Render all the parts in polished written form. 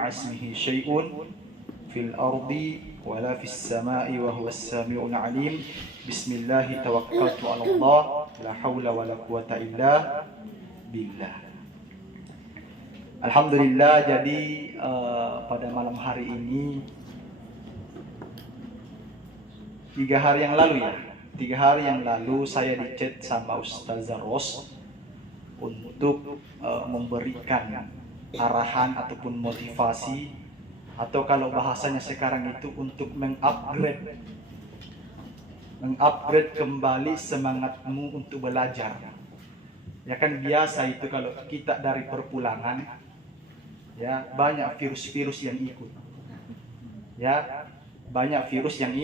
ma'asmihi syai'un fil ardi wala fis sama'i wa huwas sami'ul 'alim. Bismillah tawakkaltu 'ala Allah la haula wala quwata illa billah. Alhamdulillah, jadi pada malam hari ini 3 hari yang lalu saya di-chat sama Ustazah Ros untuk memberikan arahan ataupun motivasi, atau kalau bahasanya sekarang itu untuk mengupgrade kembali semangatmu untuk belajar. Ya kan biasa itu kalau kita dari perpulangan, ya banyak virus-virus yang ikut. Ya, banyak virus yang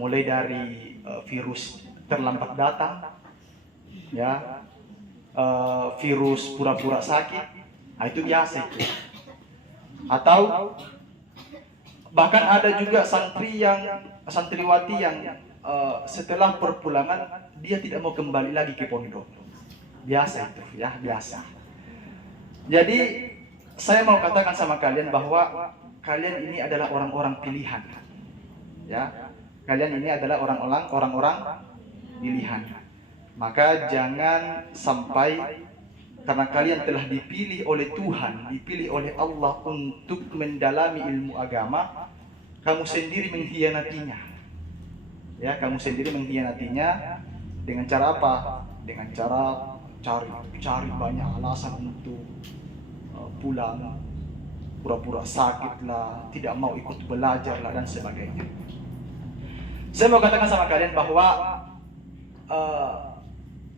mulai dari virus terlambat datang, ya, virus pura-pura sakit, nah itu biasa itu. Atau bahkan ada juga santriwati yang setelah perpulangan dia tidak mau kembali lagi ke pondok. Biasa itu, ya biasa. Jadi saya mau katakan sama kalian bahwa kalian ini adalah orang-orang pilihan, ya. Kalian ini adalah orang-orang pilihan. Maka jangan sampai karena kalian telah dipilih oleh Tuhan, dipilih oleh Allah untuk mendalami ilmu agama, kamu sendiri mengkhianatinya. Ya, kamu sendiri mengkhianatinya dengan cara apa? Dengan cara cari banyak alasan untuk pulang, pura-pura sakit lah, tidak mau ikut belajar lah, dan sebagainya. Saya mau katakan sama kalian bahwa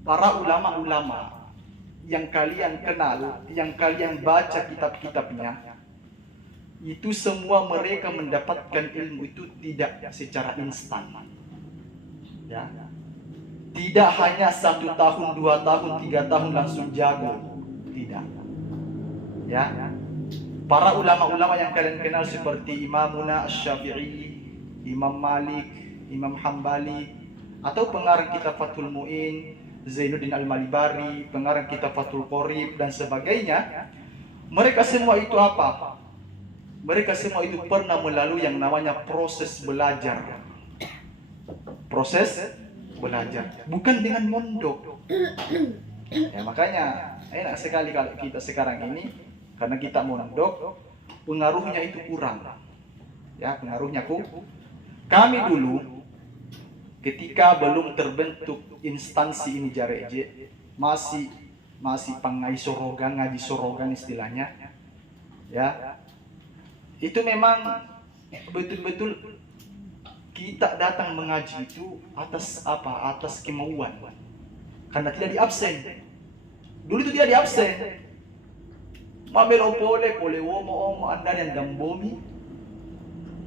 para ulama-ulama yang kalian kenal, yang kalian baca kitab-kitabnya, itu semua mereka mendapatkan ilmu itu tidak secara instan. Ya. Tidak hanya 1 tahun, 2 tahun, 3 tahun langsung jago. Tidak. Ya. Para ulama-ulama yang kalian kenal seperti Imamuna Asy-Syafi'i, Imam Malik, Imam Hambali, atau pengarang kitab Fathul Mu'in, Zainuddin Al-Malibari, pengarang kitab Fathul Qorib, dan sebagainya. Mereka semua itu apa? Mereka semua itu pernah melalui yang namanya proses belajar. Proses belajar, bukan dengan mondok. Ya, makanya enak sekali kalau kita sekarang ini, karena kita mondok, pengaruhnya itu kurang. Ya, pengaruhnya kami dulu ketika belum terbentuk instansi ini jareje, masih pangai sorogan, ngaji sorogan istilahnya. Ya. Itu memang betul-betul kita datang mengaji itu atas apa? Atas kemauan. Karena tidak diabsen. Dulu itu tidak diabsen. Mamelo pole womo anda yang gambomi.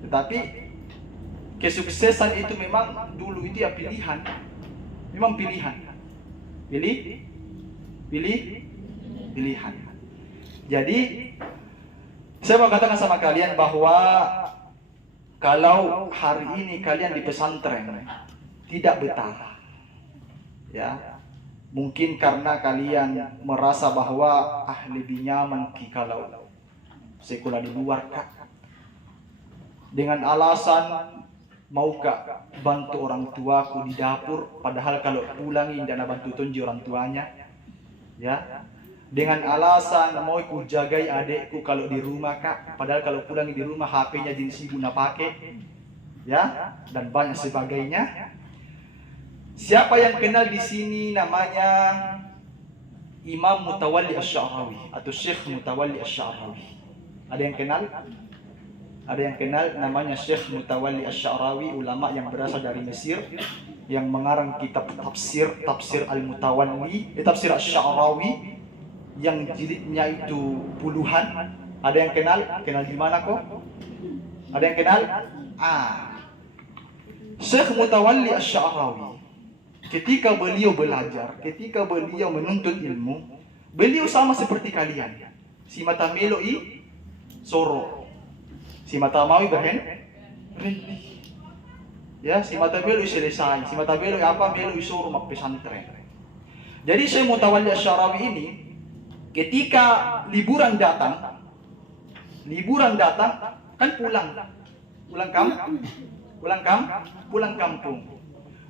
Tetapi kesuksesan itu memang dulu itu ya pilihan. Memang pilihan. Pilihan. Jadi saya mau katakan sama kalian bahwa kalau hari ini kalian di pesantren tidak betah, ya, mungkin karena kalian merasa bahwa lebih nyaman kalau sekolah di luar, Kak. Dengan alasan maukah bantu orang tuaku di dapur, padahal kalau pulang tidak bantu tunji orang tuanya, ya. Dengan alasan mau ku jagai adekku kalau di rumah, Kak, padahal kalau pulang di rumah HP-nya jenis ibu nak pakai, ya, dan banyak sebagainya. Siapa yang kenal di sini namanya Imam Mutawalli Asy-Sya'rawi atau Syekh Mutawalli Asy-Sya'rawi? Ada yang kenal? Ada yang kenal namanya Syekh Mutawalli Asy-Sya'rawi, ulama yang berasal dari Mesir, yang mengarang kitab tafsir Al-Mutawalli, tafsir Asy-Sya'rawi, yang jilidnya itu puluhan. Ada yang kenal? Kenal di mana kok? Ada yang kenal? Syekh Mutawalli Asy-Sya'rawi, ketika beliau belajar, ketika beliau menuntut ilmu, beliau sama seperti kalian. Si mata melo soro, si mata mau berhenti. Ya, si mata melo selesai, si mata melo apa melo soro mak pesantren. Jadi Syekh Mutawalli Asy-Sya'rawi ini ketika liburan datang, Liburan datang, kan pulang kampung.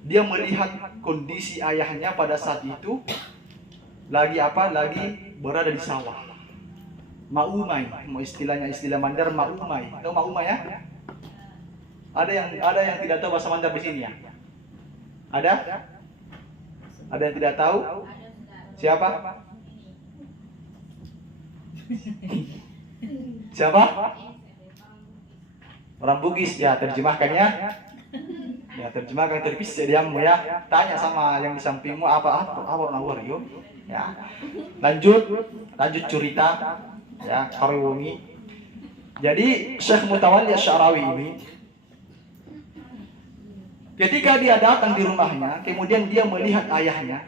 Dia melihat kondisi ayahnya pada saat itu lagi berada di sawah. Maumay, istilah Mandar maumay. Tahu maumay ya? Ada yang tidak tahu bahasa Mandar di sini ya? Ada? Ada yang tidak tahu? Siapa? Siapa? Orang Bugis ya, terjemahkannya. Ya, terjemahkan terpis diammu ya. Tanya sama yang di sampingmu apa orang wario. Ya. Lanjut cerita ya, Kariwungi. Jadi Syekh Mutawalli Asy'arawi ini ketika dia datang di rumahnya, kemudian dia melihat ayahnya.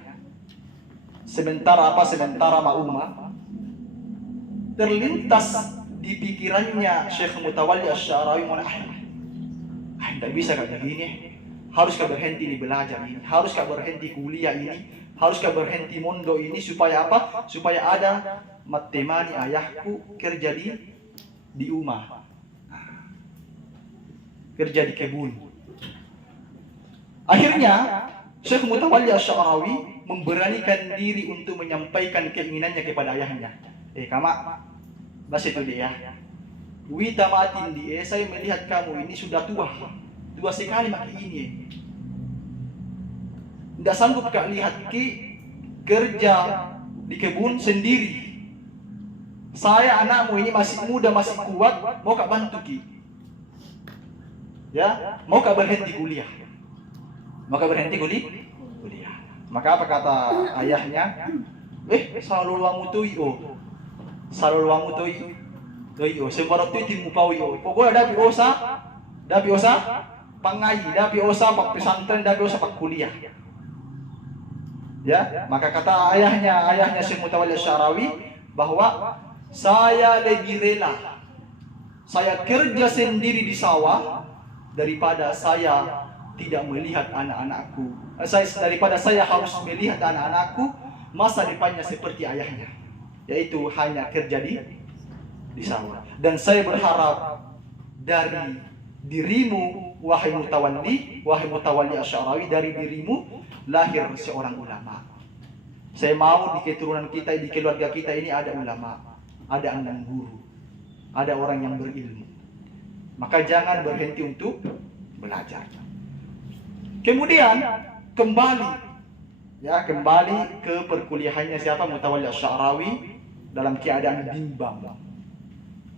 Sementara Ma'uma terlintas di pikirannya Syekh Mutawalli Asy'arawi, tidak bisa kayak begini. Haruskah berhenti di belajar ini? Haruskah berhenti kuliah ini? Haruskah berhenti mondok ini supaya apa? Supaya ada menemani ayahku kerja di rumah, kerja di kebun. Akhirnya Syekh Mutawalli Asy'arawi memberanikan diri untuk menyampaikan keinginannya kepada ayahnya. Kama, bahasa itu dia. Wita matin dia, saya melihat kamu ini sudah tua sekali makin ini. Tidak sanggup kak lihat ki kerja di kebun sendiri. Saya anakmu ini masih muda, masih kuat, mau kak bantu ki. Ya, mau kak berhenti kuliah. Maka apa kata ayahnya? Selalu luamu tuh sembarang tuh timu pau yo. Pokoknya dapi osa pangai, dapi osa pak pesantren, dapi osa pak kuliah. Ya, maka kata ayahnya Syekh Mutawalli Asy'arawi bahwa saya lebih rela saya kerja sendiri di sawah daripada saya tidak melihat anak-anakku. Daripada saya harus melihat anak-anakku masa depannya seperti ayahnya, yaitu hanya kerja di sawah. Dan saya berharap dari dirimu wahai Mutawalli Asy'arawi, dari dirimu lahir seorang ulama. Saya mau di keturunan kita, di keluarga kita ini ada ulama, ada anak guru, ada orang yang berilmu. Maka jangan berhenti untuk belajar. Kemudian kembali ke perkuliahannya siapa? Mutawalli Asy'arawi dalam keadaan bimbang.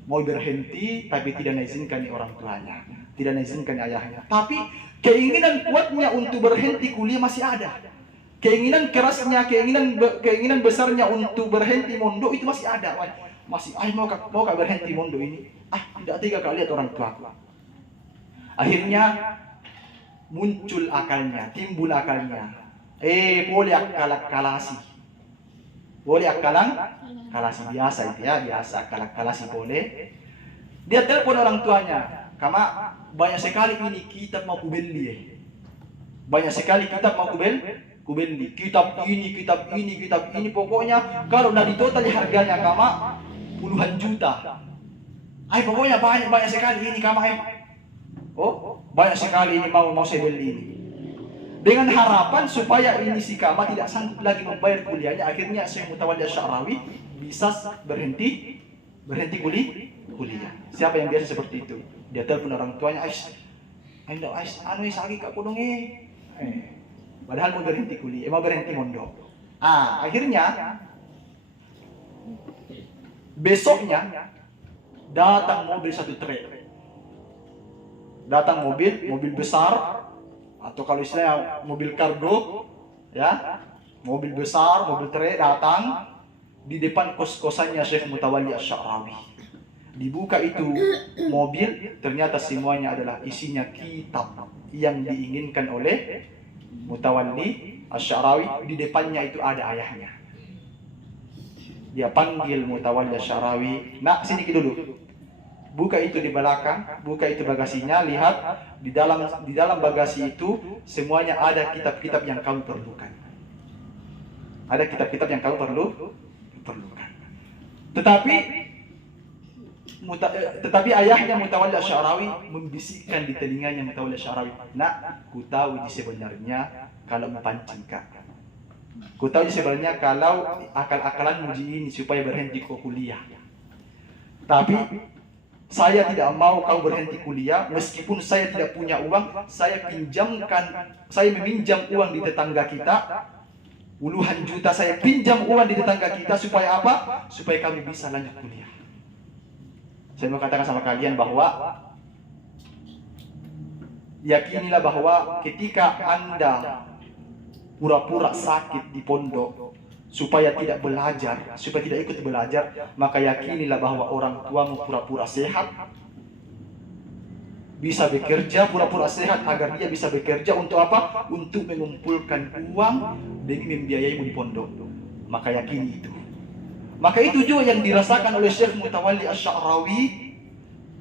Mau berhenti tapi tidak diizinkan orang tuanya, tidak diizinkan ayahnya. Tapi keinginan kuatnya untuk berhenti kuliah masih ada. Keinginan kerasnya, keinginan besarnya untuk berhenti mondok itu masih ada. Masih, mau kak berhenti mondok ini. Tidak tega kak lihat orang tua. Akhirnya timbul akalnya. Boleh kalasi biasa itu ya, biasa kalasi boleh. Dia telepon orang tuanya, "Kama, banyak sekali ini kitab mau kubeli. Banyak sekali kitab mau kubeli. Kitab ini pokoknya kalau dari total harganya Kama puluhan juta. Pokoknya banyak sekali ini Kama banyak sekali ini mau saya beli ini." Dengan harapan supaya ini si Kama tidak sanggup lagi membayar kuliahnya, akhirnya Syekh Mutawalli Asy'arawi bisa berhenti kuliah. Siapa yang biasa seperti itu? Dia telepon orang tuanya, sagi kak kudung padahal mau berhenti kuliah, mau berhenti mondok. Akhirnya besoknya datang mobil satu trek. Datang mobil besar, atau kalau istilahnya mobil kargo, ya, mobil besar, mobil trek datang di depan kos-kosannya Syekh Mutawalli Asy'arawi. Dibuka itu mobil, ternyata semuanya adalah isinya kitab yang diinginkan oleh Mutawalli Asy'arawi. Di depannya itu ada ayahnya. Dia panggil Mutawalli Asy'arawi, "Nak, sini dulu." Buka itu di belakang, buka itu bagasinya, lihat di dalam bagasi itu semuanya ada kitab-kitab yang kamu perlukan. Ada kitab-kitab yang kamu perlukan. Tetapi tetapi ayahnya Mutawalli Asy'arawi membisikkan di telinganya Mutawalli Asy'arawi, "Nak, ku tahu ini sebenarnya kalau memancing kak. Ku tahu sebenarnya kalau akal-akalan muji ini supaya berhenti ke kuliah. Tapi saya tidak mau kau berhenti kuliah, meskipun saya tidak punya uang, saya meminjam uang di tetangga kita, puluhan juta saya pinjam uang di tetangga kita supaya apa? Supaya kami bisa lanjut kuliah." Saya mau katakan sama kalian bahwa yakinilah bahwa ketika Anda pura-pura sakit di pondok supaya tidak belajar, supaya tidak ikut belajar, maka yakinilah bahwa orang tuamu pura-pura sehat, bisa bekerja, pura-pura sehat agar dia bisa bekerja untuk apa? Untuk mengumpulkan uang demi membiayaimu di pondok. Maka yakini itu. Maka itu juga yang dirasakan oleh Syekh Mutawalli Asy'arawi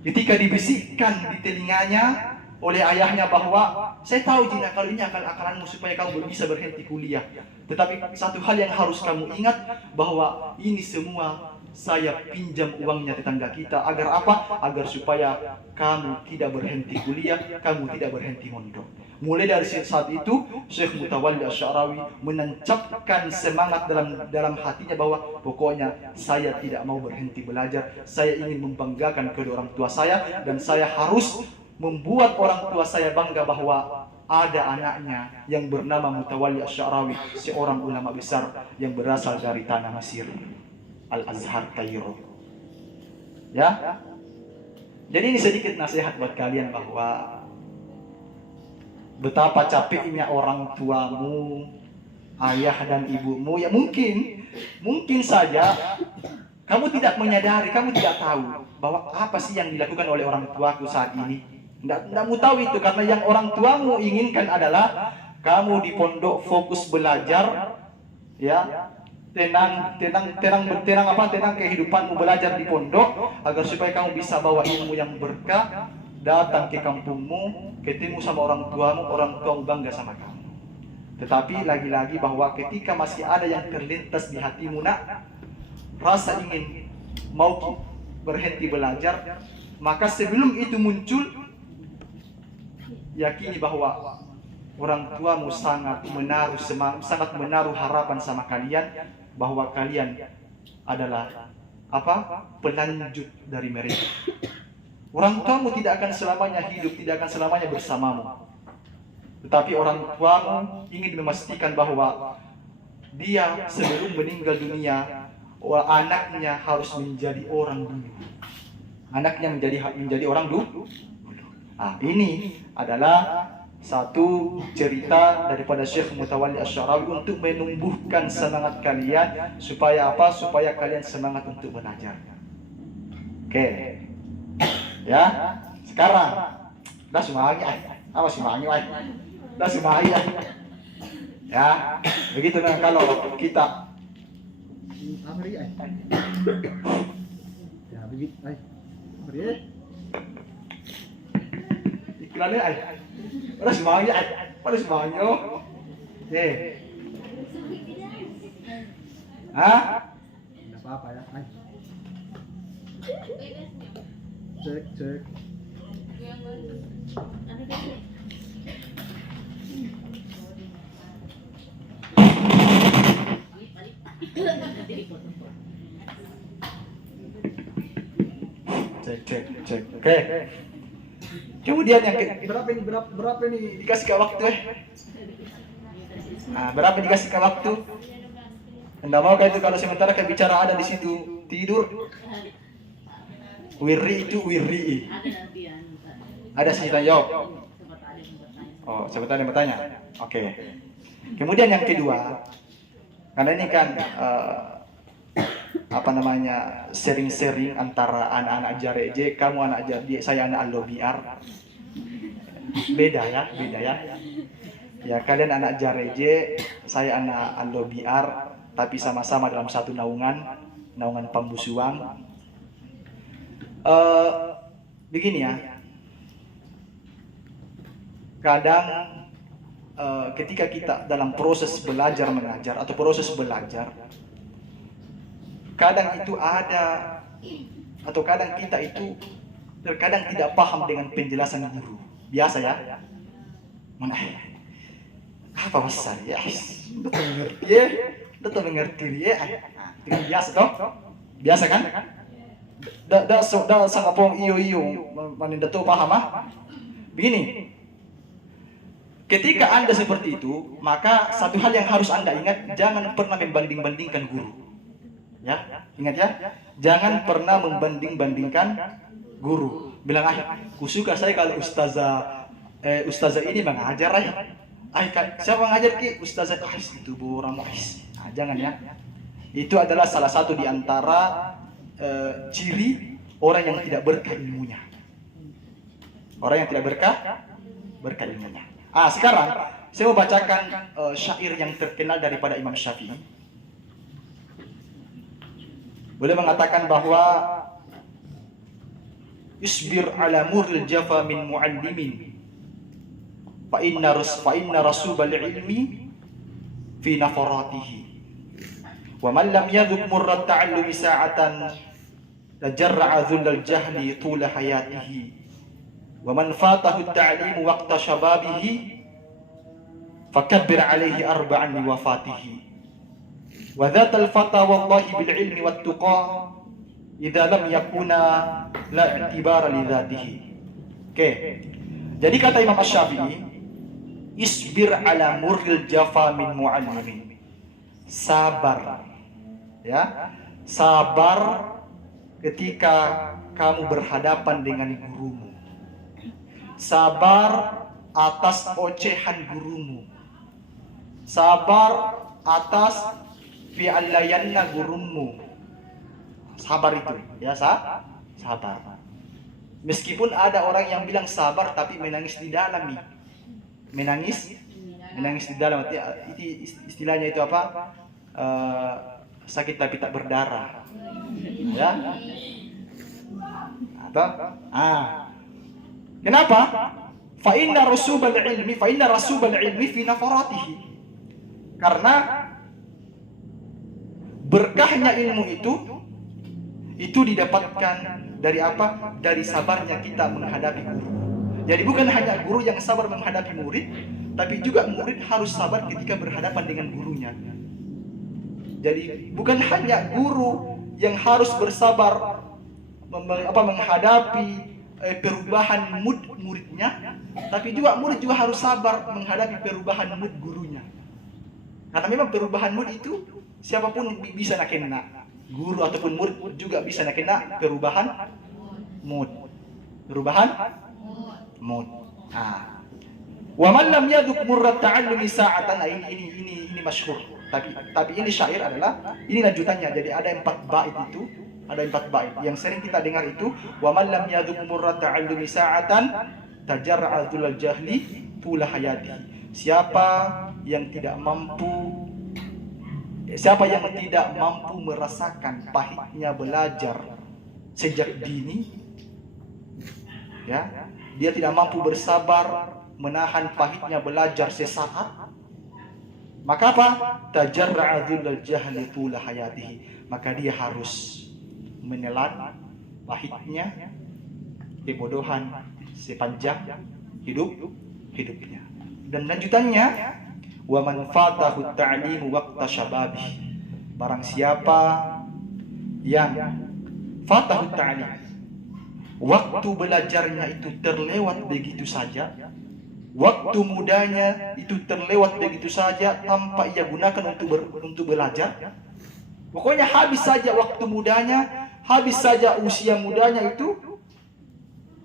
ketika dibisikkan di telinganya oleh ayahnya bahwa, "Saya tahu Jina, kalau ini akal-akalanmu supaya kamu bisa berhenti kuliah. Tetapi satu hal yang harus kamu ingat, bahwa ini semua saya pinjam uangnya tetangga kita. Agar apa? Agar supaya kamu tidak berhenti kuliah, kamu tidak berhenti mondok." Mulai dari saat itu, Syekh Mutawalli Asy'arawi menancapkan semangat dalam hatinya bahwa pokoknya saya tidak mau berhenti belajar, saya ingin membanggakan kedua orang tua saya, dan saya harus membuat orang tua saya bangga bahwa ada anaknya yang bernama Mutawalli Asy'arawi, seorang ulama besar yang berasal dari tanah Mesir, Al-Azhar Kairo. Ya. Jadi ini sedikit nasihat buat kalian bahwa betapa capeknya orang tuamu, ayah dan ibumu. Ya mungkin saja kamu tidak menyadari, kamu tidak tahu bahwa apa sih yang dilakukan oleh orang tuaku saat ini. Tidak mau tahu itu, karena yang orang tuamu inginkan adalah kamu di pondok fokus belajar, ya, tenang kehidupanmu belajar di pondok, agar supaya kamu bisa bawa ilmu yang berkah, datang ke kampungmu, ketemu sama orang tuamu bangga sama kamu. Tetapi lagi-lagi bahwa ketika masih ada yang terlintas di hatimu, nak, rasa ingin mau berhenti belajar, maka sebelum itu muncul, yakini bahwa orang tuamu sangat menaruh harapan sama kalian, bahwa kalian adalah pelanjut dari mereka. Orang tuamu tidak akan selamanya hidup, tidak akan selamanya bersamamu. Tetapi orang tuamu ingin memastikan bahwa dia sebelum meninggal dunia, anaknya harus menjadi orang dulu. Anaknya menjadi orang dulu. Ini adalah satu cerita daripada Syekh Mutawalli Asy'arawi untuk menumbuhkan semangat kalian supaya apa? Supaya kalian semangat untuk belajar. Oke. Ya, sekarang dah semangat apa semangat dah semangat ya, begitu nah kalau kita ya begitu iklannya pada semangat nggak apa-apa ya cek oke. Kemudian yang berapa ini dikasih ke waktu berapa dikasih ke waktu? Anda mau kayak itu kalau sementara kayak bicara ada di situ tidur? Wiri. Ada sih jawab. Oh, sebentar yang bertanya. Oke. Kemudian yang kedua, karena ini kan sering-sering antara anak-anak Jareje, kamu anak Jareje, saya anak Allobiar. Beda ya. Ya, kalian anak Jareje, saya anak Allobiar, tapi sama-sama dalam satu naungan Pambusuang. Begini ya. Kadang ketika kita dalam proses belajar mengajar atau proses belajar, kadang itu ada atau kadang kita itu terkadang tidak paham dengan penjelasan guru. Biasa ya. Mana apa besar ya? Betul mengerti ya. Betul mengerti ya. Itu biasa toh? Biasa kan? Da sangat pong iyo maninda tuh paham ah? Begini. Ketika Anda seperti itu, maka satu hal yang harus Anda ingat, jangan pernah membanding-bandingkan guru. Ya, ingat ya. Jangan pernah membanding-bandingkan guru. Bilang, ku suka saya kalau ustazah ini mengajar siapa mengajar ki? Ustazah itu borang Nah, jangan ya. Itu adalah salah satu di antara ciri orang yang tidak berkah ilmunya. Orang yang tidak berkah ilmunya. Sekarang saya mau bacakan syair yang terkenal daripada Imam Syafi'i. Boleh mengatakan bahwa isbir ala muril jafa min muallimin fa inna rasubal ilmi fi nafaratihi wa man lam yadhuk murrat ta'allumi sa'atan tajarra'a dhullal jahli tula hayatihi wa man fatahu at-ta'lim waqta shababihi fakabbir alayhi arba'an li wafatihi wa dhatal fata wallahi bil ilmi wat tuqa idza lam yakuna la i'tibara li dhatihi. Oke. Jadi kata Imam Asy-Syafi'i, isbir ala murril jafa min muallimin. Sabar. Ya. Sabar ketika kamu berhadapan dengan gurumu. Sabar atas ocehan gurumu. Sabar atas fi'alayanna gurumu. Sabar itu, ya sabar. Meskipun ada orang yang bilang sabar tapi menangis di dalam nih. Menangis di dalam. Itu istilahnya itu apa? Sakit tapi tak berdarah. Ya. Atau kenapa? Fa inna rasubal ilmi fi nafaratihi. Karena berkahnya ilmu itu didapatkan dari apa? Dari sabarnya kita menghadapi guru. Jadi bukan hanya guru yang sabar menghadapi murid, tapi juga murid harus sabar ketika berhadapan dengan gurunya. Jadi bukan hanya guru yang harus bersabar menghadapi perubahan mood muridnya, tapi juga murid juga harus sabar menghadapi perubahan mood gurunya. Karena memang perubahan mood itu siapapun bisa kena, guru ataupun murid juga bisa kena perubahan mood. Wa man lam yaduk murrat ta'allumi sa'atan, ini masyhur. Tapi ini syair adalah ini lanjutannya. Jadi ada 4 bait itu. Ada 4 bait yang sering kita dengar itu, wa man lam yaduk murrat ta'allumi sa'atan tajarra'a dzulal jahli tula hayati. Siapa yang tidak mampu merasakan pahitnya belajar sejak dini, ya, dia tidak mampu bersabar menahan pahitnya belajar sesaat, maka apa? Tajarra'a dzulal jahli tula hayatihi, maka dia harus menelan pahitnya kebodohan sepanjang hidupnya. Dan lanjutannya, wa man fatahu ta'limu waqta syababi, barang siapa yang fatahu ta'lim, waktu belajarnya itu terlewat begitu saja, waktu mudanya itu terlewat begitu saja tanpa ia gunakan untuk belajar. Pokoknya habis saja waktu mudanya, habis saja usia mudanya itu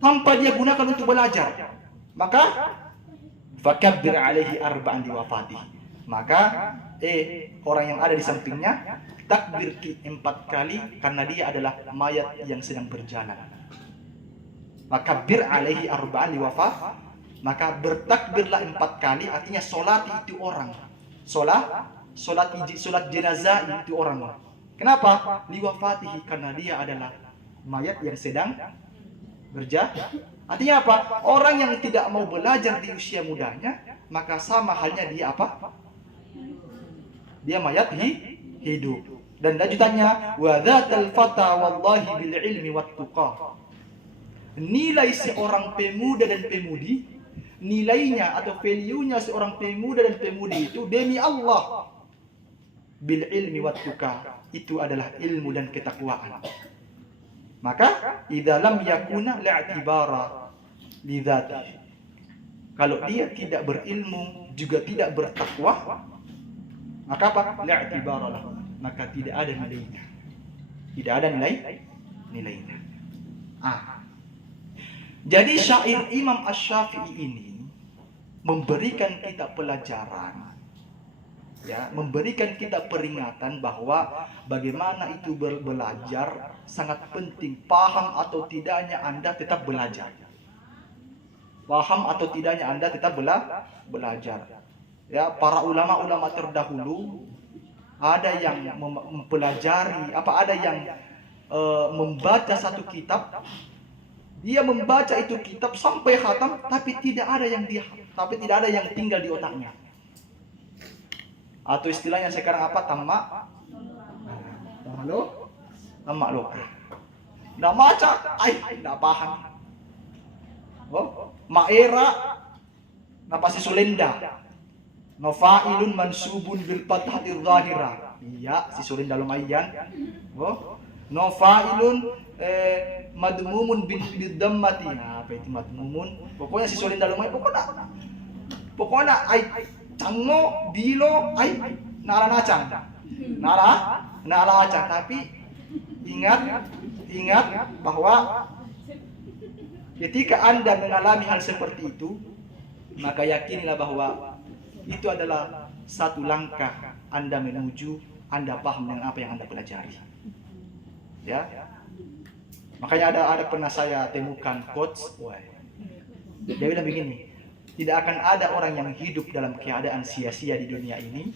tanpa dia gunakan untuk belajar. Maka fakabbir alaihi arba'an li wafatihi. Maka orang yang ada di sampingnya takbir 4 kali karena dia adalah mayat yang sedang berjalan. Fakabbir alaihi arba'an li wafatihi. Maka bertakbirlah 4 kali, artinya solat itu orang. Solat jenazah itu orang. Kenapa? Li wafatihi, karena dia adalah mayat yang sedang berjalan. Artinya apa? Orang yang tidak mau belajar di usia mudanya, maka sama halnya dia apa? Dia mayat hidup. Dan lanjutannya, wa dzatal fata wallahi bil ilmi wat tuqa. Nilai seorang pemuda dan pemudi, nilainya atau value-nya seorang pemuda dan pemudi itu demi Allah bil ilmi wat tuqa, itu adalah ilmu dan ketakwaan. Maka idza lam yakuna la'tibara li dzatihi, kalau dia tidak berilmu juga tidak bertakwa, maka apa? La'tibara lahu, maka tidak ada nilainya. Tidak ada nilainya. Jadi syair Imam Asy-Syafi'i ini memberikan kita pelajaran, ya, memberikan kita peringatan bahwa bagaimana itu belajar sangat penting. Paham atau tidaknya Anda tetap belajar. Paham atau tidaknya Anda tetap belajar. Ya, para ulama-ulama terdahulu ada yang mempelajari, ada yang membaca satu kitab. Dia membaca itu kitab sampai khatam, tapi tidak ada yang tinggal di otaknya. Atau istilahnya sekarang apa? Tamak lo. Nggak baca, nggak paham. Ma'era, napa si sulenda. Nofa'ilun mansubun bil fathatir zahira. Iya, si sulenda lumayan. Nofa'ilun madmumun bin dammati. Nah, apa itu madmumun? Pokoknya si sulenda lumayan. Pokoknya cango bilo nara acang. Nara acang, tapi ingat bahwa ketika Anda mengalami hal seperti itu, maka yakinlah bahwa itu adalah satu langkah Anda menuju Anda paham dengan apa yang Anda pelajari. Ya. Makanya ada pernah saya temukan quotes, dia bilang begini, tidak akan ada orang yang hidup dalam keadaan sia-sia di dunia ini.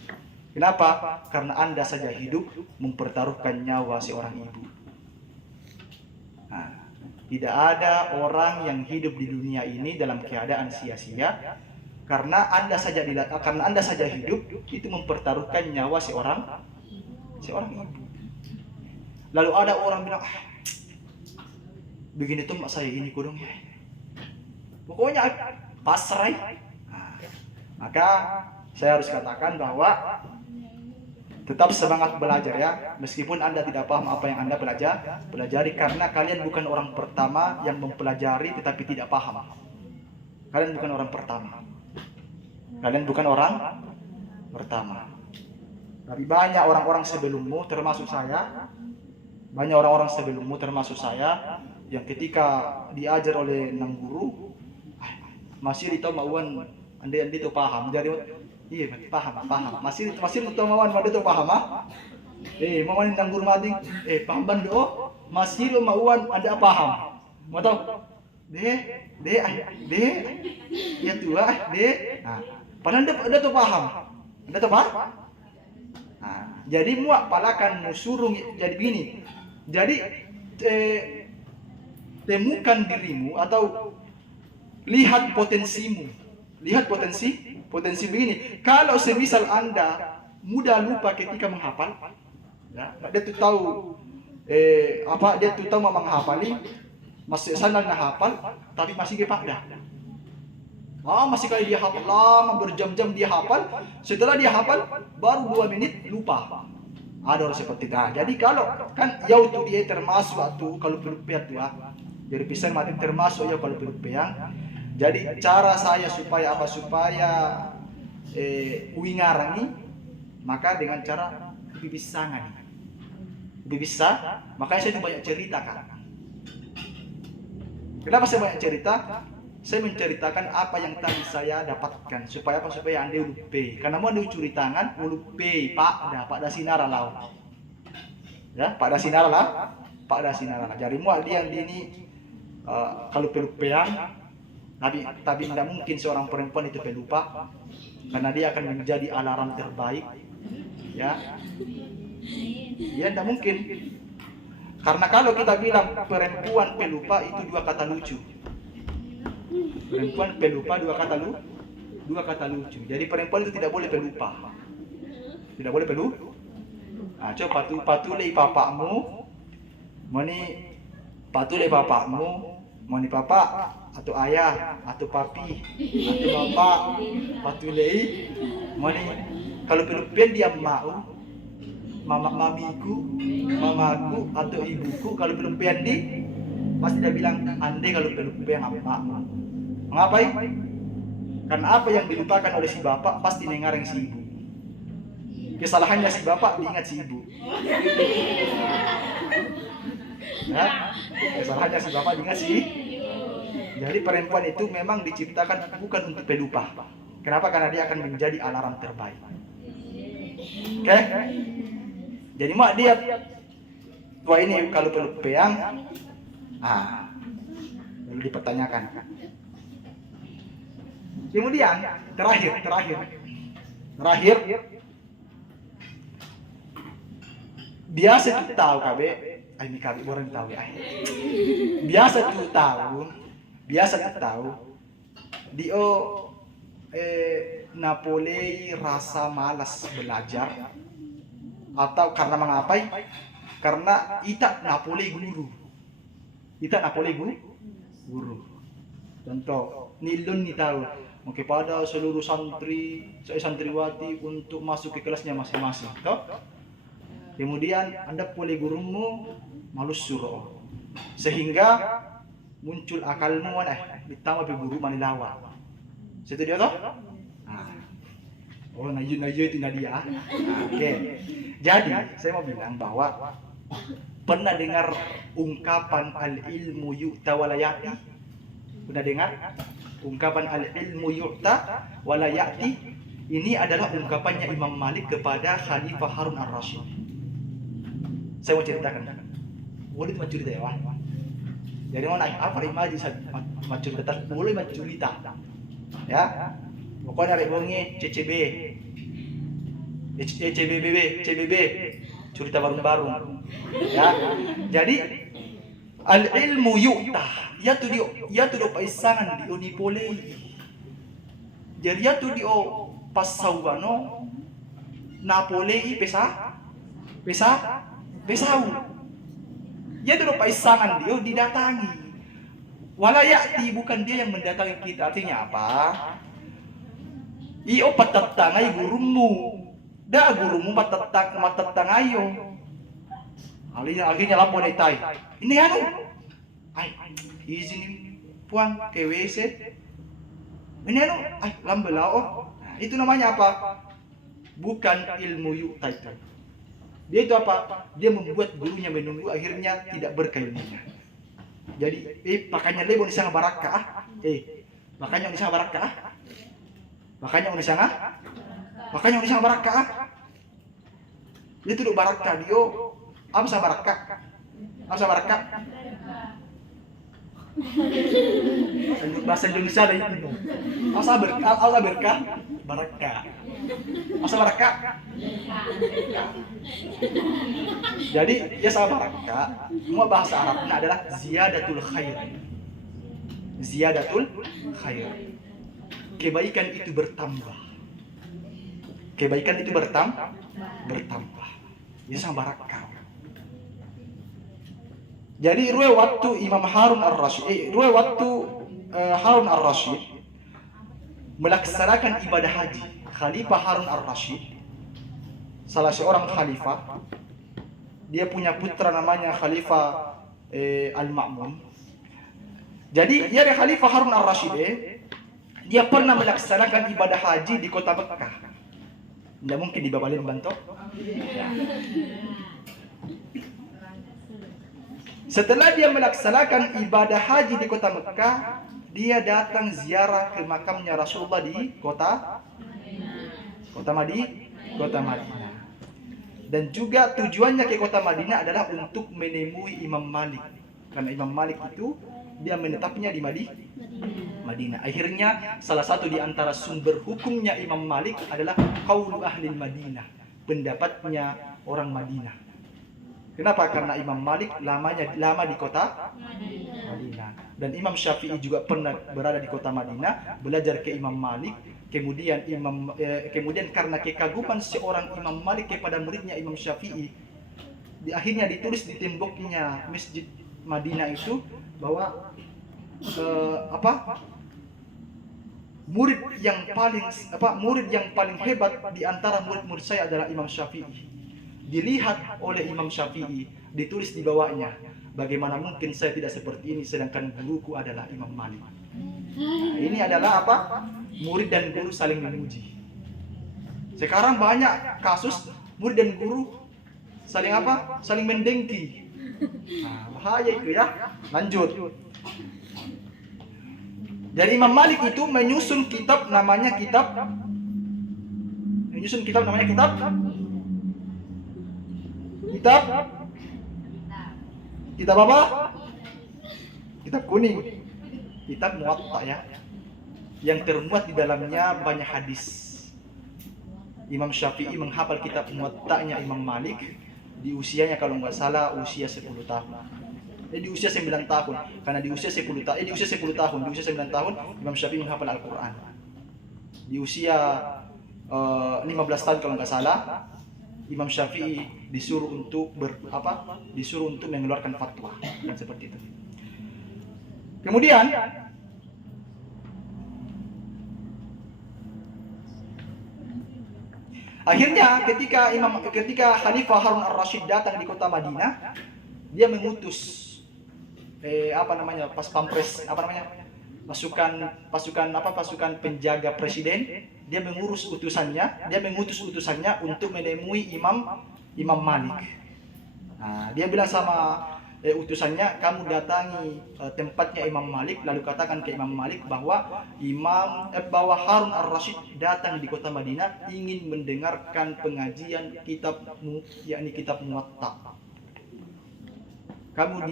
Kenapa? Karena Anda saja hidup mempertaruhkan nyawa seorang ibu. Nah, tidak ada orang yang hidup di dunia ini dalam keadaan sia-sia karena Anda saja hidup itu mempertaruhkan nyawa seorang ibu. Lalu ada orang bilang, begini tuh mak saya ini kudung ya. Pokoknya pasrah. Maka saya harus katakan bahwa tetap semangat belajar ya, meskipun Anda tidak paham apa yang Anda pelajari, karena kalian bukan orang pertama yang mempelajari tetapi tidak paham. Kalian bukan orang pertama. Tapi banyak orang-orang sebelummu termasuk saya. Yang ketika diajar oleh nang guru masih itu mauan ande itu paham. Jadi iya paham. Masih itu mauan pada itu paham mauan nang guru mading paham bando masih lo mauan anda paham. Mau tahu? Ya tua Nah, padahal anda tuh paham. Nah, jadi muak palakan musurung jadi begini. Jadi temukan dirimu atau lihat potensimu. Lihat potensi begini. Kalau semisal Anda mudah lupa ketika menghafal, ya, dia tuh tahu dia tuh tahu menghafali, masih sana hafal, tapi masih gepak dah. Masih kali dia hafal lama berjam-jam dia hafal, setelah dia hafal baru 2 menit lupa. Ada orang seperti itu. Jadi kalau kan yaitu dia termasuk atau kalau pelupian tuh jadi pisang mati termasuk ya kalau pelupian. Jadi cara saya supaya uingarangi, maka dengan cara bibisangan. Bibisa, makanya saya banyak cerita kan. Kenapa saya banyak cerita? Saya menceritakan apa yang tadi saya dapatkan supaya Anda lupa. Karena mau curi tangan, lupa Pak da sinara lau. Ya, Pak da sinara lah. Jadi mau dia ini kalau pelupean, tapi tidak mungkin seorang perempuan itu pelupa, karena dia akan menjadi alarm terbaik. Ya, tidak mungkin. Karena kalau kita bilang perempuan pelupa itu 2 kata lucu. Perempuan pelupa 2 kata lucu. Jadi perempuan itu tidak boleh pelupa. Nah, coba patulai bapakmu, mani patulai bapakmu, mani papa atau ayah atau papi atau bapak patulai, mani kalau pelupian dia mau, mamiku, mamaku atau ibuku kalau pelupian di pasti dia bilang ande kalau pelupian apa? Ngapain? Karena apa yang dilupakan oleh si bapak pasti nengareng si ibu. Kesalahannya si bapak diingat si ibu. Nah, kesalahannya si bapak diingat si. Jadi perempuan itu memang diciptakan bukan untuk pelupa. Kenapa? Karena dia akan menjadi alarm terbaik. Oke? Jadi mak dia tua ini kalau pelupian, lalu dipertanyakan. Kemudian terakhir biasa tuh tahu kabe, ini kabe orang tahu ya. Biasa tuh tahu, dio Napoli rasa malas belajar atau karena mengapai? Karena ita Napoli guru. Contoh, nilun nih tahu. Mungkin pada seluruh santriwati untuk masuk ke kelasnya masing-masing. Toh? Kemudian Anda boleh gurumu malus suruh. Sehingga muncul akalmu ditambah guru manilawa. Situ dia toh? Oh, nayu itu Nadia. Oke. Jadi, saya mau bilang bahwa pernah dengar ungkapan al-ilmu yu'ta walayati? Pernah dengar? Ungkapan al-ilmu yu'ta walayati? Ini adalah ungkapannya Imam Malik kepada Khalifah Harun ar-Rasyid. Saya mau ceritakan. Boleh cerita ya, Wah? Jadi mana apa imaji cerita? Boleh cerita. Ya. Pokoknya rebonge CCBB, cerita bareng-bareng. Ya. Jadi al-ilmu yu'ta, ya tu paisangan di unipolei. Jadi ya tu dio pasawano napolei pesau. Ya tu paisangan dio didatangi. Walayati bukan dia yang mendatangi kita. Artinya apa? Iyo patatangai gurumu. Gurumu matatangayo. Akhirnya lapor na itay. Ini ano? Ay, izin puang ke WC. Ini ano? Ay, lambalao. Itu namanya apa? Bukan ilmu yu'ta itu. Dia itu apa? Dia membuat gurunya menunggu, akhirnya tidak berkah ilmunya. Jadi, makanya lebo ni sang baraka. Makanya ni sang baraka. Makanya ni sang baraka. Dia tuh baraka dio. Apa sa baraka? Bahasa Indonesia ada itu. Apa berkah? Baraka. Apa baraka? Jadi ya sama baraka, semua bahasa Arabnya adalah ziyadatul khair. Kebaikan itu bertambah. Bertambah. Itu sama baraka. Jadi waktu Harun ar-Rasyid melaksanakan ibadah haji, Khalifah Harun ar-Rasyid, salah seorang khalifah, dia punya putra namanya Khalifah Al-Ma'mun. Jadi dia Khalifah Harun ar-Rasyid, dia pernah melaksanakan ibadah haji di kota Mekah. Tidak mungkin di Babalin Bantok. Setelah dia melaksanakan ibadah haji di kota Mekah, dia datang ziarah ke makamnya Rasulullah di kota Madinah. Dan juga tujuannya ke kota Madinah adalah untuk menemui Imam Malik. Karena Imam Malik itu dia menetapnya di Madinah. Akhirnya salah satu di antara sumber hukumnya Imam Malik adalah qaulu ahli Madinah, pendapatnya orang Madinah. Kenapa? Karena Imam Malik lama di kota Madinah. Dan Imam Syafi'i juga pernah berada di kota Madinah, belajar ke Imam Malik. Kemudian karena kekaguman seorang Imam Malik kepada muridnya Imam Syafi'i, akhirnya ditulis di temboknya Masjid Madinah itu bahwa murid yang paling hebat di antara murid-murid saya adalah Imam Syafi'i. Dilihat oleh Imam Syafi'i, ditulis di bawahnya, bagaimana mungkin saya tidak seperti ini sedangkan guruku adalah Imam Malik. Nah, ini adalah murid dan guru saling memuji. Sekarang banyak kasus murid dan guru saling saling mendengki. Nah, bahaya itu ya. Lanjut. Jadi Imam Malik itu menyusun kitab namanya kitab apa? Kitab kuning. Kitab Muwatta ya. Yang termuat di dalamnya banyak hadis. Imam Syafi'i menghafal kitab Muwatta'nya Imam Malik di usianya kalau nggak salah usia 10 tahun. Di usia 9 tahun. Karena di usia 10 tahun, di usia 10 tahun, di usia 9 tahun Imam Syafi'i menghafal Al-Qur'an. Di usia 15 tahun kalau nggak salah Imam Syafi'i disuruh untuk mengeluarkan fatwa dan seperti itu. Kemudian akhirnya ketika Khalifah Harun ar-Rasyid datang di kota Madinah, dia mengutus pasukan penjaga presiden. Dia mengutus utusannya untuk menemui Imam Malik. Nah, dia bilang sama utusannya, kamu datangi tempatnya Imam Malik, lalu katakan ke Imam Malik bahwa Harun ar-Rasyid datang di kota Madinah ingin mendengarkan pengajian kitabmu, yakni kitab Muwatta. Kamu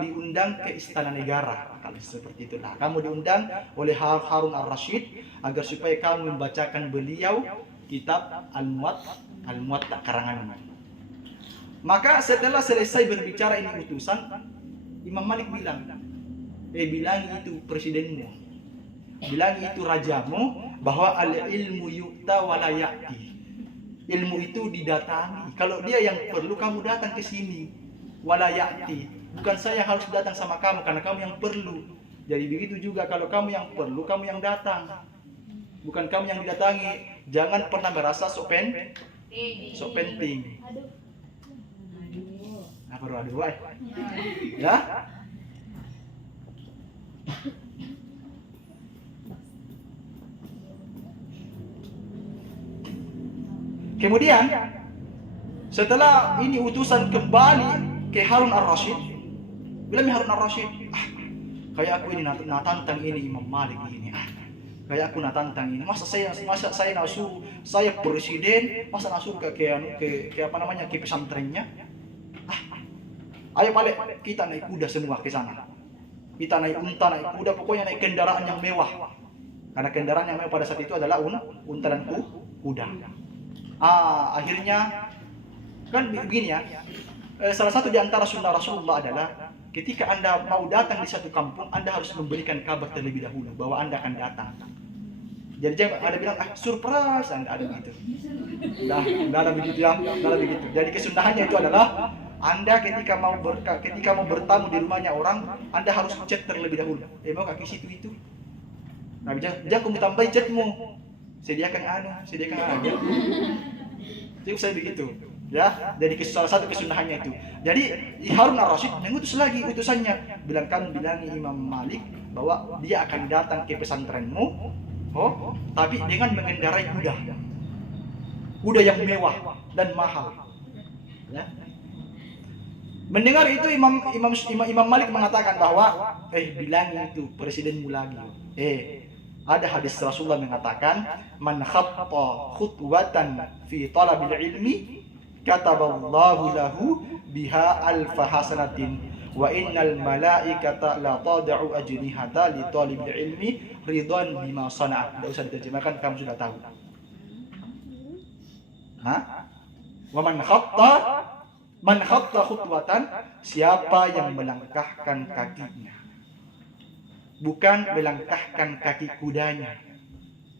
diundang ke istana negara, kalau seperti itulah. Kamu diundang oleh Harun ar-Rasyid agar supaya kamu membacakan beliau kitab Al-Muwatta karangannya. Maka setelah selesai berbicara ini utusan, Imam Malik bilang itu presidenmu, bilang itu rajamu, bahwa al-ilmu yu'ta wa la ya'ti. Ilmu itu didatangi. Kalau dia yang perlu, kamu datang ke sini. Wala ya'ti, bukan saya harus datang sama kamu karena kamu yang perlu. Jadi begitu juga kalau kamu yang perlu, kamu yang datang, bukan kamu yang didatangi. Jangan pernah merasa sok penting. Aduh. Ya. Kemudian setelah ini utusan kembali ke Harun ar-Rasyid, bilang Harun ar-Rasyid, kayak aku ini natantang ini Imam Malik ini, kayak aku natantang ini. Masa saya nasu, saya presiden, masa nasu ke pesantrennya? Ayo balik, kita naik kuda semua ke sana. Kita naik unta, naik kuda, pokoknya naik kendaraan yang mewah. Karena kendaraan yang mewah pada saat itu adalah unta dan kuda. Akhirnya kan begini ya. Salah satu di antara sunnah Rasulullah adalah ketika Anda mau datang di satu kampung, Anda harus memberikan kabar terlebih dahulu bahwa Anda akan datang. Jadi jangan ada bilang surprise, Anda ada begitu. Enggak ada begitu ya, enggak ada begitu. Jadi kesunahannya itu adalah Anda ketika mau bertamu di rumahnya orang, Anda harus chat terlebih dahulu. Mau kaki situ itu. Nah, jangan kamu tambahin chatmu. Sediakan aja. Jadi saya begitu. Ya, jadi salah satu kesunahannya itu. Jadi Harun ar-Rasyid mengutus lagi utusannya, bilangi Imam Malik bahwa dia akan datang ke pesantrenmu, tapi dengan mengendarai kuda yang mewah dan mahal. Ya. Mendengar itu Imam Malik mengatakan bahwa bilangi itu presidenmu lagi. Ada hadis Rasulullah mengatakan, man khatta khutwatan fi talabil ilmi kataballahu lahu biha alfa hasanatin wa innal malaikata la tad'u ajnihata li talibil ilmi ridwan bima sana'a. Tidak usah diterjemahkan, kamu sudah tahu. Wa man khatta khutwatan, siapa yang melangkahkan kakinya. bukan melangkahkan kaki kudanya,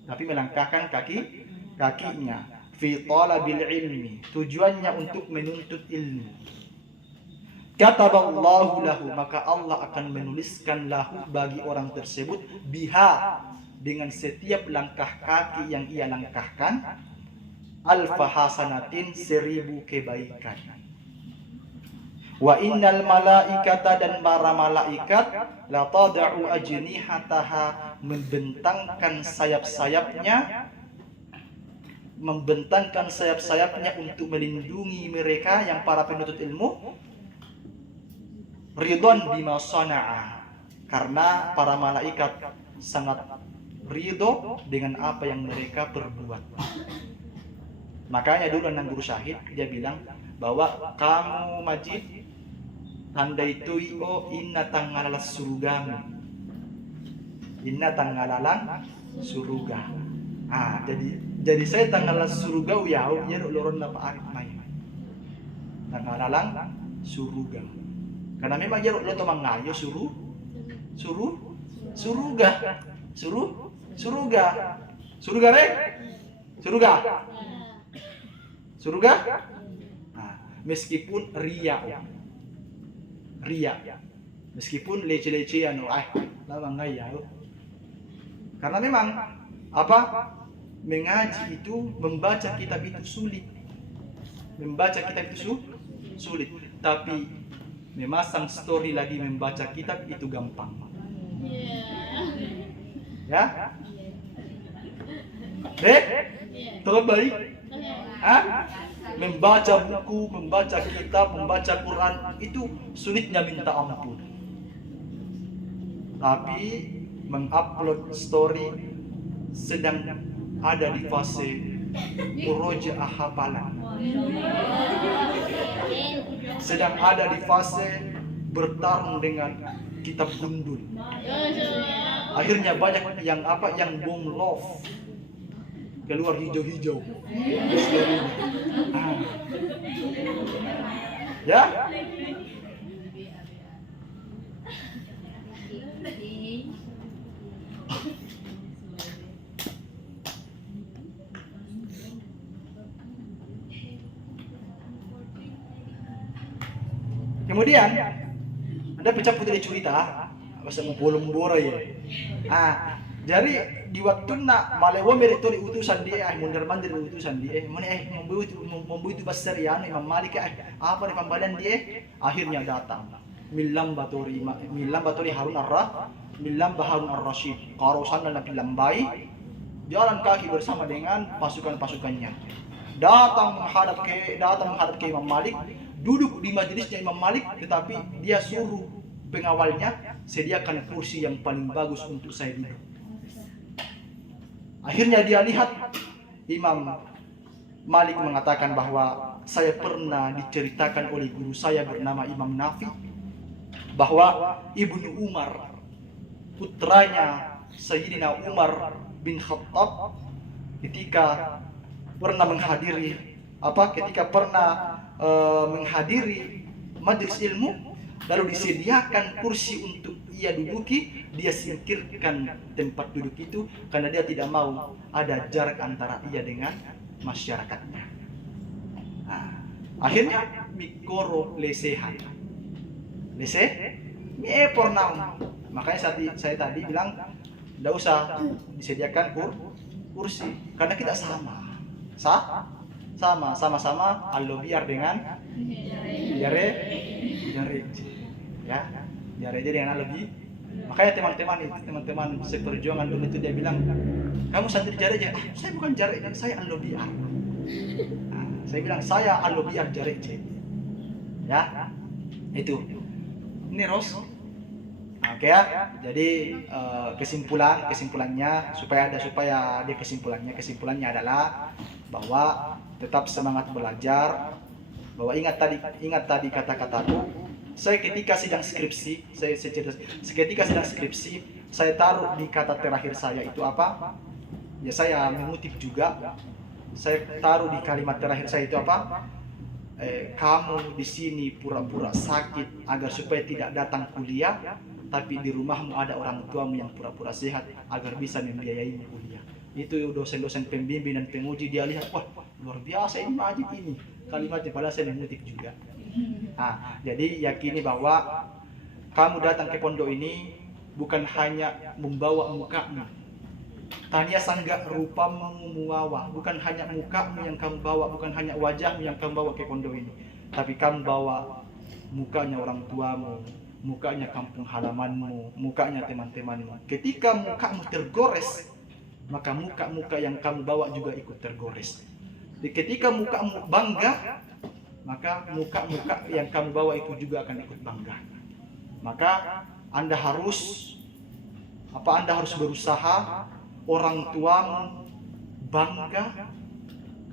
tapi melangkahkan kakinya. Fi talabil ilmi, tujuannya untuk menuntut ilmu. Kataballahu lahu, maka Allah akan menuliskan lahu bagi orang tersebut biha, dengan setiap langkah kaki yang ia langkahkan, alfa hasanatin, 1000 kebaikan. Wa innal malaikata, dan para malaikat, la tada'u ajnihataha, membentangkan sayap-sayapnya untuk melindungi mereka yang para penuntut ilmu, ridwan bima sana'a, karena para malaikat sangat ridho dengan apa yang mereka perbuat. Makanya dulu Nang Guru Syahid dia bilang bahwa kamu Majid andai tui o inna tangalalas surgamu, inna tangalalan surga. Jadi saya tanggalan surga ya loron na paarip may tangalalang surga, karena memang ya lo to mangayo surga. Meskipun ria, meskipun lece-lecean lamang ngayaw, karena memang mengaji itu, membaca kitab itu sulit, tapi memasang story lagi membaca kitab itu gampang. Ya? Terus baik? Membaca buku, membaca kitab, membaca Quran itu sulitnya minta ampun. Tapi mengupload story sedang ada di fase murojaah hafalan, sedang ada di fase bertarung dengan kitab gundul. Akhirnya banyak yang bom love, keluar hijau-hijau. Ya? Kemudian ada pecah putih cerita masa membolong-bora ya. Jadi di waktu nak malewa meritori utusan dia, mundur-mandir utusan dia, membuat besar ya, Imam Malik apa nih pembalian dia, akhirnya datang. Milam Batori Harun ar-Rasyid, karosan dan Nabi Lambai, jalan kaki bersama dengan pasukan-pasukannya. Datang menghadap ke Imam Malik, duduk di majelisnya Imam Malik, tetapi dia suruh pengawalnya sediakan kursi yang paling bagus untuk saya duduk. Akhirnya dia lihat Imam Malik mengatakan bahwa saya pernah diceritakan oleh guru saya bernama Imam Nafi bahwa Ibnu Umar, putranya Sayyidina Umar bin Khattab, ketika pernah menghadiri majelis ilmu, lalu disediakan kursi untuk ia duduki, dia singkirkan tempat duduk itu karena dia tidak mau ada jarak antara ia dengan masyarakatnya. Akhirnya mikoro lesehan, pernah. Makanya saya tadi bilang tidak usah disediakan kursi karena kita sama-sama allobiar dengan jare ya, jare dengan allobi. Makanya teman-teman seperjuangan dulu itu dia bilang, kamu santri jare aja. Saya bukan jare, saya allobiar. Saya bilang saya allobiar jare aja. Ya, itu. Ini Ros. Oke ya. Jadi kesimpulannya kesimpulannya adalah bahwa tetap semangat belajar, bahwa ingat tadi kata-kataku. Saya ketika sedang skripsi, saya taruh di kata terakhir saya itu apa? Ya saya mengutip juga. Saya taruh di kalimat terakhir saya itu apa? Kamu di sini pura-pura sakit agar supaya tidak datang kuliah, tapi di rumahmu ada orang tuamu yang pura-pura sehat agar bisa membiayaimu kuliah. Itu dosen-dosen pembimbing dan penguji, dia lihat, wah luar biasa ini Majid ini kalimatnya, padahal saya mengutip juga. Nah, jadi yakini bahwa kamu datang ke pondok ini bukan hanya membawa mukamu, tania sanggak rupamu muawa, bukan hanya mukamu yang kamu bawa, bukan hanya wajahmu yang kamu bawa ke pondok ini, tapi kamu bawa mukanya orang tuamu, mukanya kampung halamanmu, mukanya teman-temanmu. Ketika mukamu tergores, maka muka-muka yang kamu bawa juga ikut tergores. Ketika mukamu bangga, maka muka-muka yang kamu bawa itu juga akan ikut bangga. Maka Anda harus berusaha orang tuamu bangga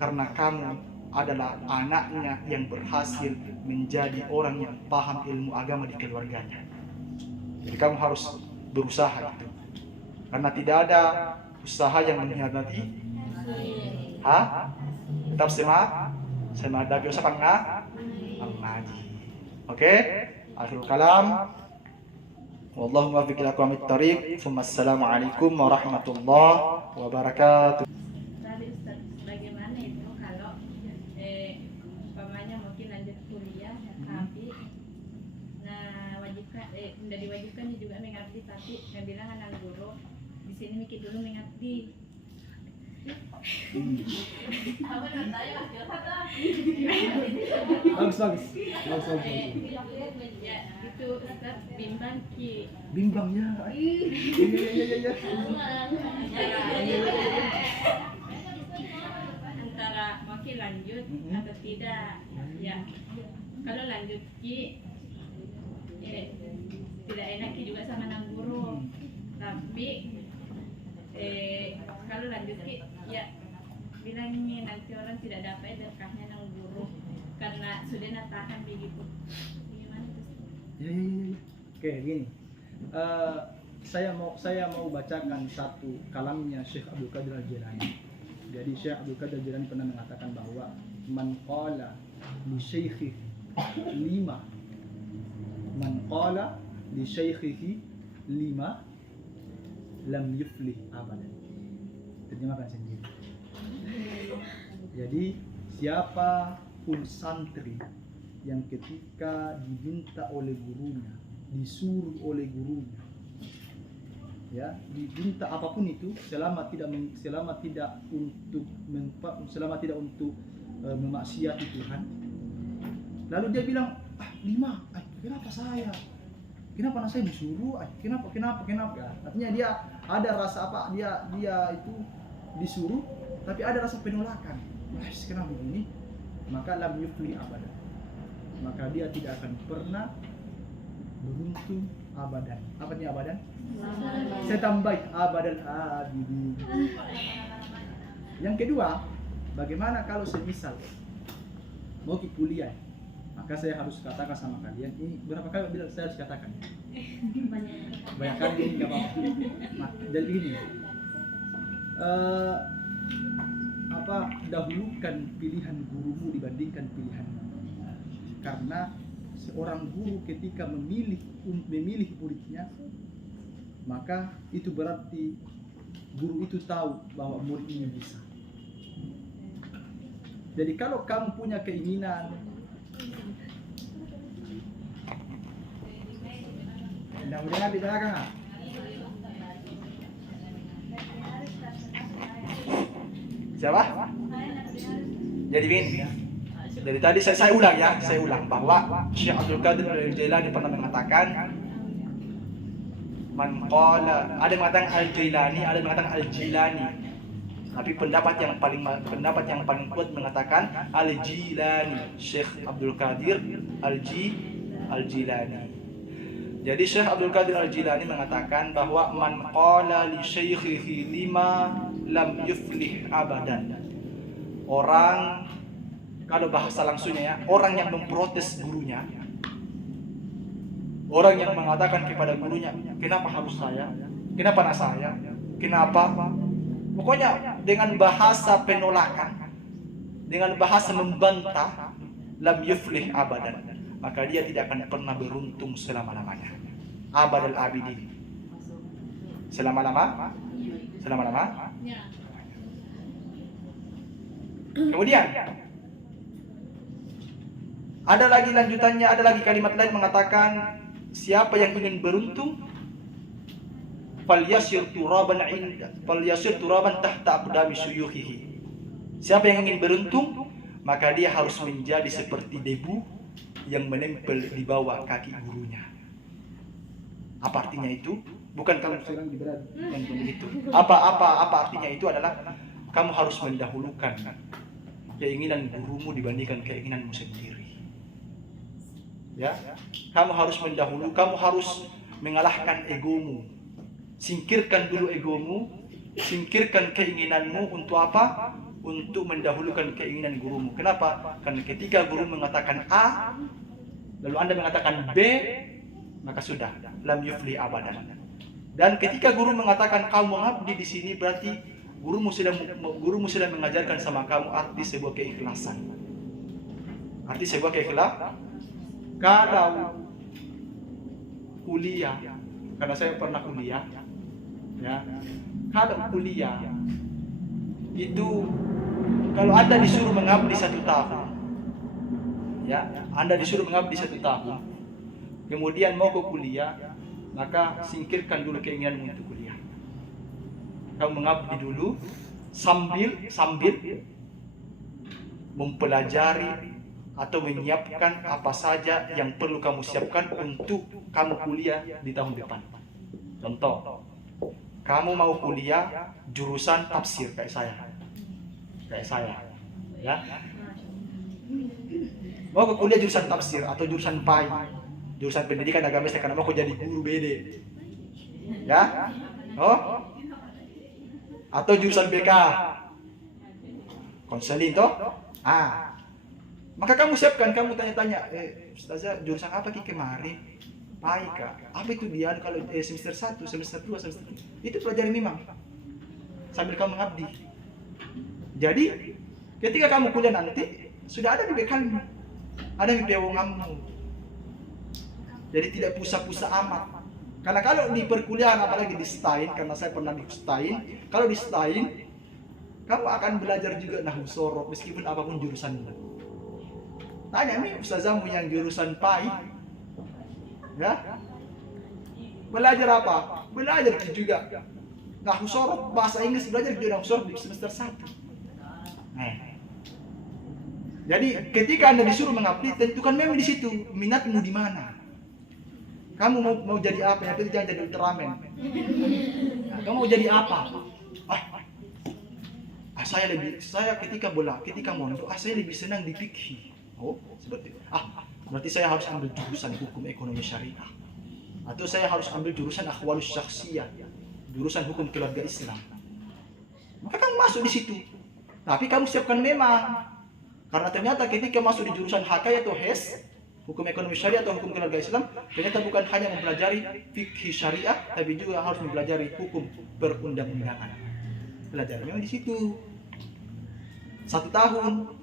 karena kamu adalah anaknya yang berhasil menjadi orang yang paham ilmu agama di keluarganya. Jadi kamu harus berusaha itu, karena tidak ada usaha yang mengkhianati. Tetap semangat dapat usaha mengaji. Oke, akhirul kalam. Wallahu muwaffiq ila aqwamit thariq. Assalamualaikum warahmatullahi wabarakatuh. Tadi Ustaz, bagaimana itu kalau umpamanya mungkin lanjut kuliah tapi udah diwajibkan juga mengabdi, tapi nggak bilang anak guru di sini mikir dulu mengabdi. Bagus. Ya itu Ustaz bimbang ki. Bimbang ya. Iya. Antara mungkin lanjut atau tidak. Ya kalau lanjut ki tidak enak ki juga sama nang guru, tapi kalau lanjut ki ya bilangnya nanti orang tidak dapat berkahnya nang guru karena sudah natahan begitu. Gimana tuh? Ya. Oke, gini. Saya mau bacakan satu kalamnya Syekh Abdul Qadir Al-Jilani. Jadi Syekh Abdul Qadir Al-Jilani pernah mengatakan bahwa man qala li syaikhihi lima lam yuflih abadan. Terjemahkan sendiri. Jadi siapapun santri yang ketika diminta oleh gurunya, disuruh oleh gurunya, ya, diminta apapun itu, selama tidak untuk memaksiati Tuhan, lalu dia bilang, kenapa saya? Kenapa anak saya disuruh? Kenapa? Artinya dia ada rasa apa? Dia itu disuruh, tapi ada rasa penolakan. Kenapa begini? Maka lam yufli abadan. Maka dia tidak akan pernah beruntung abadan. Apa ini abadan? Saya tambah abadan abidin. Yang kedua, bagaimana kalau semisal mau ke kuliah? Maka saya harus katakan sama kalian, ini berapa kali bilang saya harus katakan? Banyak kali ini nggak apa-apa. Jadi begini, dahulukan pilihan gurumu dibandingkan pilihanmu. Karena seorang guru ketika memilih muridnya, maka itu berarti guru itu tahu bahwa murid ini bisa. Jadi kalau kamu punya keinginan, mudah-mudahan di belakang. Siapa? Jadi begini. Jadi tadi saya ulang bahwa Syekh Abdul Qadir Al-Jilani pernah mengatakan, man qala, ada yang mengatakan Al-Jilani, ada yang mengatakan Al-Jilani. Tapi pendapat yang paling kuat mengatakan Al-Jilani, Syekh Abdul Qadir Al-Jilani. Jadi Syekh Abdul Qadir Al-Jilani mengatakan bahwa man qala li syaikhihi lima lam yuflih abadan. Orang, kalau bahasa langsungnya ya, orang yang memprotes gurunya, orang yang mengatakan kepada gurunya, kenapa harus saya? Kenapa anak saya? Kenapa? Pokoknya dengan bahasa penolakan, dengan bahasa membantah, lam yuflih abadan, maka dia tidak akan pernah beruntung selama-lamanya. abadal abidin. Selama-lama. Selama-lama. Ya. Kemudian ada lagi lanjutannya, ada lagi kalimat lain mengatakan siapa yang ingin beruntung falyasir turaban tahta aqdami syuyukhihi. Siapa yang ingin beruntung maka dia harus menjadi seperti debu yang menempel di bawah kaki gurunya. Apa artinya itu? Bukan kamu sedang diberat yang begitu. Apa artinya itu adalah kamu harus mendahulukan keinginan gurumu dibandingkan keinginanmu sendiri. Ya, kamu harus kamu harus mengalahkan egomu. Singkirkan dulu egomu, singkirkan keinginanmu untuk apa? Untuk mendahulukan keinginan gurumu. Kenapa? Karena ketika guru mengatakan A, lalu Anda mengatakan B, maka sudah, lam yufli abadan. Dan ketika guru mengatakan kamu mengabdi di sini, berarti gurumu sudah mengajarkan sama kamu arti sebuah keikhlasan. Arti sebuah keikhlasan. Kalau kuliah, karena saya pernah kuliah, ya. Kalau kuliah itu, kalau Anda disuruh mengabdi 1 tahun, ya, Anda disuruh mengabdi 1 tahun, kemudian mau ke kuliah, maka singkirkan dulu keinginanmu untuk kuliah. Kamu mengabdi dulu sambil mempelajari atau menyiapkan apa saja yang perlu kamu siapkan untuk kamu kuliah di tahun depan. Contoh, kamu mau kuliah jurusan tafsir kayak saya, ya. Mau ke kuliah jurusan tafsir atau jurusan PAI, jurusan pendidikan agama Islam, karena mau jadi guru BD, ya. Oh, atau jurusan BK, konseling toh. Maka kamu siapkan, kamu tanya-tanya, Ustazah jurusan apa kemarin? PAI kah? Apa itu dia kalau semester 1, semester 2, semester 3? Itu pelajari memang sambil kamu mengabdi. Jadi ketika kamu kuliah nanti sudah ada di bekalmu, ada di pewanganmu. Jadi tidak pusat-pusat amat. Karena kalau di perkuliahan, apalagi di STAIN, karena saya pernah di STAIN, kalau di STAIN kamu akan belajar juga nahwu sorof meskipun apapun jurusannya. Tanya nih ustazahmu yang jurusan PAI, ya, belajar apa? Belajar juga nahwu sorof, bahasa Inggris, belajar juga nahwu sorof di semester 1. Jadi ketika Anda disuruh mengabdi, tentukan memang di situ minatmu di mana. Kamu mau jadi apa? Yang penting jangan jadi Ultraman. Kamu mau jadi apa? Saya ketika mondok, saya lebih senang di fikih. Oh, seperti itu. Berarti saya harus ambil jurusan hukum ekonomi syariah. Atau saya harus ambil jurusan akhwalus syakhsiyah, jurusan hukum keluarga Islam. Maka kamu masuk di situ. Tapi kamu siapkan memang. Karena ternyata ketika masuk di jurusan HK atau HES, hukum ekonomi syariah atau hukum keluarga Islam, ternyata bukan hanya mempelajari fikih syariah, tapi juga harus mempelajari hukum perundang-undangan. Belajar memang di situ. 1 tahun.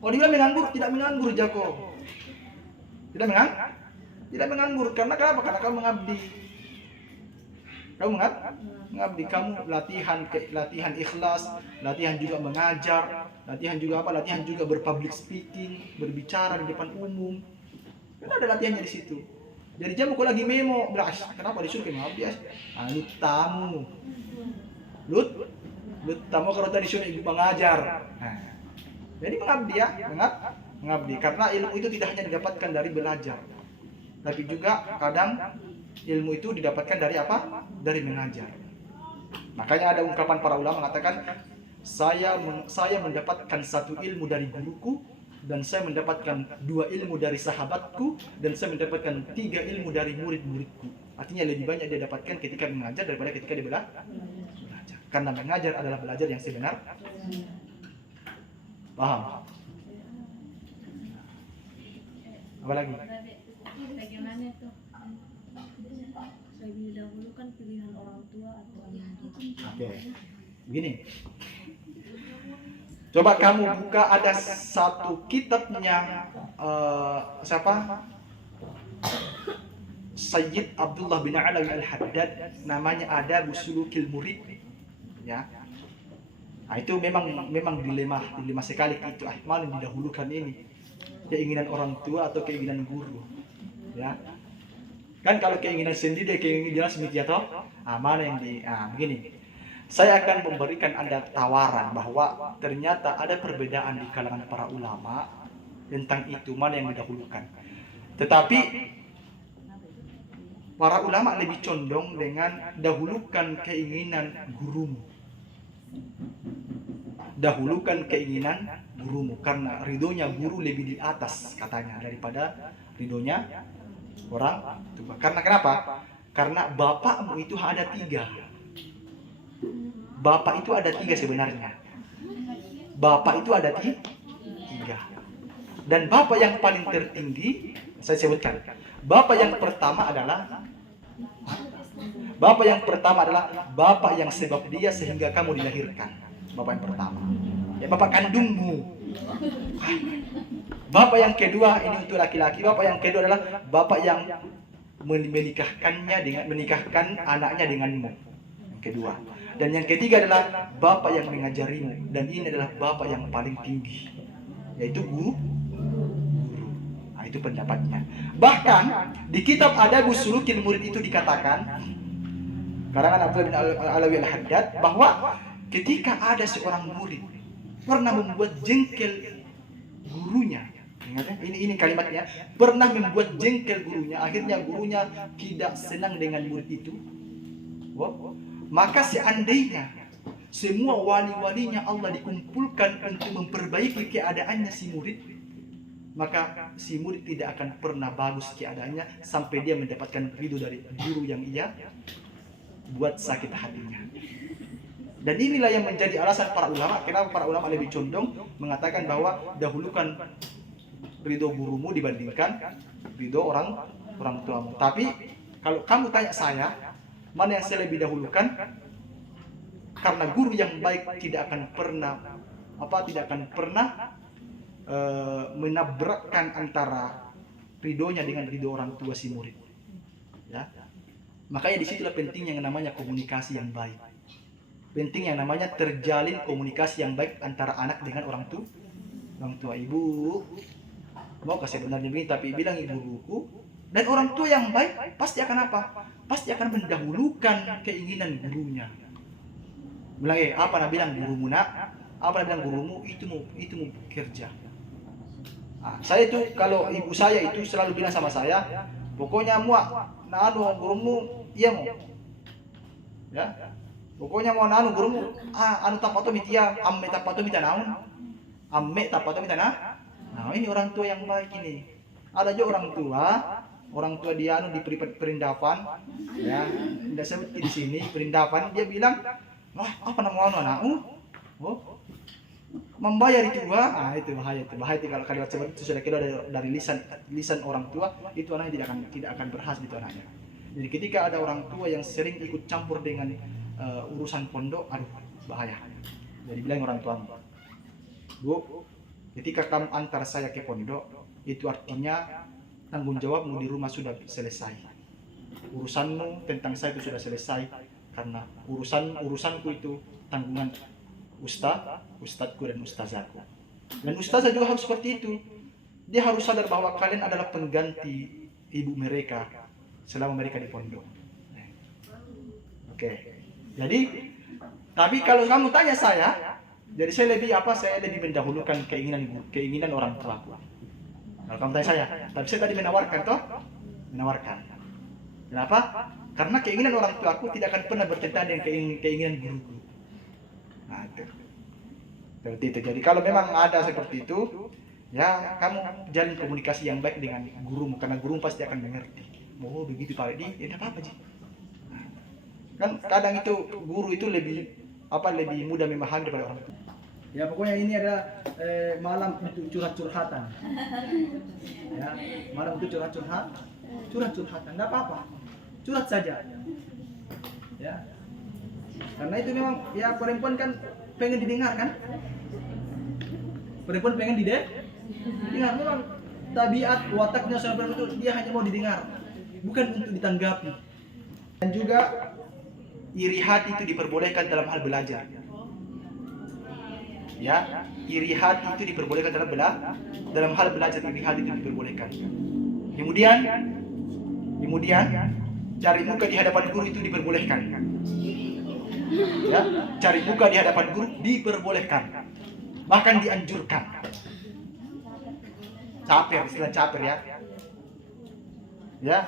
Kalau dibilang menganggur, tidak menganggur Jako. Tidak menganggur. Karena kenapa? Karena kamu mengabdi. Kamu mengabdi. Kamu latihan ikhlas, latihan juga mengajar, latihan juga apa? Latihan juga berpublic speaking, berbicara di depan umum. Karena ada latihannya di situ. Jadi jam kalau lagi memo, bilang, kenapa disuruh ke mengabdi? Lut tamu kalau tadi disuruh ibu mengajar. Jadi mengabdi ya, mengabdi. Karena ilmu itu tidak hanya didapatkan dari belajar, tapi juga kadang ilmu itu didapatkan dari apa? Dari mengajar. Makanya ada ungkapan para ulama mengatakan, saya mendapatkan 1 ilmu dari guruku, dan saya mendapatkan 2 ilmu dari sahabatku, dan saya mendapatkan 3 ilmu dari murid-muridku. Artinya lebih banyak dia dapatkan ketika mengajar daripada ketika dia belajar. Karena mengajar adalah belajar yang sebenar. Paham? Apa lagi? Bagaimana itu? Lebih dahulu kan pilihan orang tua atau anak. Oke. Begini. Coba kamu buka, ada 1 kitabnya siapa? Sayyid Abdullah bin Alawi Al-Haddad, namanya Adab Sulukil Murid. Ya. Nah, itu memang dilema sekali itu. Mana yang didahulukan ini? Keinginan orang tua atau keinginan guru? Ya. Kan kalau keinginan sendiri, keinginan sendiri atau mana yang begini. Saya akan memberikan Anda tawaran bahwa ternyata ada perbedaan di kalangan para ulama tentang itu, mana yang didahulukan. Tetapi para ulama lebih condong dengan dahulukan keinginan gurumu. Dahulukan keinginan gurumu, karena ridhonya guru lebih di atas katanya daripada ridhonya orang tua. Karena kenapa? Karena bapakmu itu ada 3. Bapak itu ada 3 sebenarnya. Bapak itu ada 3. Dan bapak yang paling tertinggi, saya sebutkan. Bapak yang pertama adalah bapak yang sebab dia sehingga kamu dilahirkan. Bapak yang pertama. Ya, bapak kandungmu. Bapak yang kedua, ini untuk laki-laki. Bapak yang kedua adalah bapak yang menikahkan anaknya denganmu. Yang kedua. Dan yang ketiga adalah bapak yang mengajarimu, dan ini adalah bapak yang paling tinggi, yaitu guru. Nah, itu pendapatnya. Bahkan di kitab Adabus Sulukil Murid itu dikatakan, karangan Abdullah bin Alawi Al-Haddad, bahwa ketika ada seorang murid pernah membuat jengkel gurunya, ingat ya? Ini kalimatnya, pernah membuat jengkel gurunya, akhirnya gurunya tidak senang dengan murid itu. Maka seandainya semua wali-walinya Allah dikumpulkan untuk memperbaiki keadaannya si murid, maka si murid tidak akan pernah bagus keadaannya sampai dia mendapatkan ridho dari guru yang ia buat sakit hatinya. Dan inilah yang menjadi alasan para ulama, kenapa para ulama lebih condong mengatakan bahwa dahulukan ridho gurumu dibandingkan ridho orang tuamu. Tapi kalau kamu tanya saya, mana yang saya lebih dahulukan? Karena guru yang baik tidak akan pernah menabrakkan antara ridhonya dengan ridho orang tua si murid. Ya. Makanya disitulah penting yang namanya komunikasi yang baik. Penting yang namanya terjalin komunikasi yang baik antara anak dengan orang tua. Ibu, mau kasih sebenarnya begini, tapi bilang ibuku. Dan orang tua yang baik pasti akan apa? Pasti akan mendahulukan keinginan gurunya. Bilang, apa nak bilang gurumu nak? Apa nak bilang gurumu itu mau kerja. Saya itu kalau ibu saya itu selalu bilang sama saya, pokoknya muak nanu gurumu iya mau. Ya. Pokoknya mau nanu gurumu anu tapato mitia, amme tapato mita naun. Amme tapato mita na. Nah, ini orang tua yang baik ini. Ada juga orang tua dia di perindapan, ya, tidak seperti di sini perindapan, dia bilang, wah apa nama anakmu? Membayar itu itu bahaya itu kalau kalimat seperti itu sudah keluar dari lisan orang tua, itu anaknya tidak akan berhasil itu anaknya. Jadi ketika ada orang tua yang sering ikut campur dengan urusan pondok, bahaya. Jadi bilang orang tua, Bu, ketika kamu antar saya ke pondok, itu artinya tanggung jawabmu di rumah sudah selesai. Urusanmu tentang saya itu sudah selesai, karena urusanku itu tanggungan ustadku dan ustazahku. Dan ustazah juga harus seperti itu. Dia harus sadar bahwa kalian adalah pengganti ibu mereka selama mereka di pondok. Oke. Jadi, tapi kalau kamu tanya saya, jadi saya lebih mendahulukan keinginan orang tuaku. Kalau kamu tanya saya, tapi saya tadi menawarkan. Kenapa? Karena keinginan orang tuaku tidak akan pernah bertentangan dengan keinginan guruku. Nah, itu. Seperti itu. Jadi kalau memang ada seperti itu, ya kamu jalin komunikasi yang baik dengan gurumu, karena gurumu pasti akan mengerti. Oh begitu Pak Edi, ya tidak apa-apa Ji. Kan kadang itu guru itu lebih mudah memahami daripada orang tua. Ya pokoknya ini adalah malam untuk curhat-curhatan. Ya, malam untuk curhat-curhatan, enggak apa-apa. Curhat saja. Ya. Karena itu memang ya perempuan kan pengen didengar kan? Perempuan pengen didengar. Memang tabiat wataknya seorang perempuan itu dia hanya mau didengar. bukan untuk ditanggapi. Dan juga iri hati itu diperbolehkan dalam hal belajar. Ya, iri hati itu diperbolehkan dalam hal belajar, iri hati itu diperbolehkan. Kemudian cari muka di hadapan guru itu diperbolehkan. Ya, cari muka di hadapan guru diperbolehkan, bahkan dianjurkan. Caper, istilah caper ya. Ya,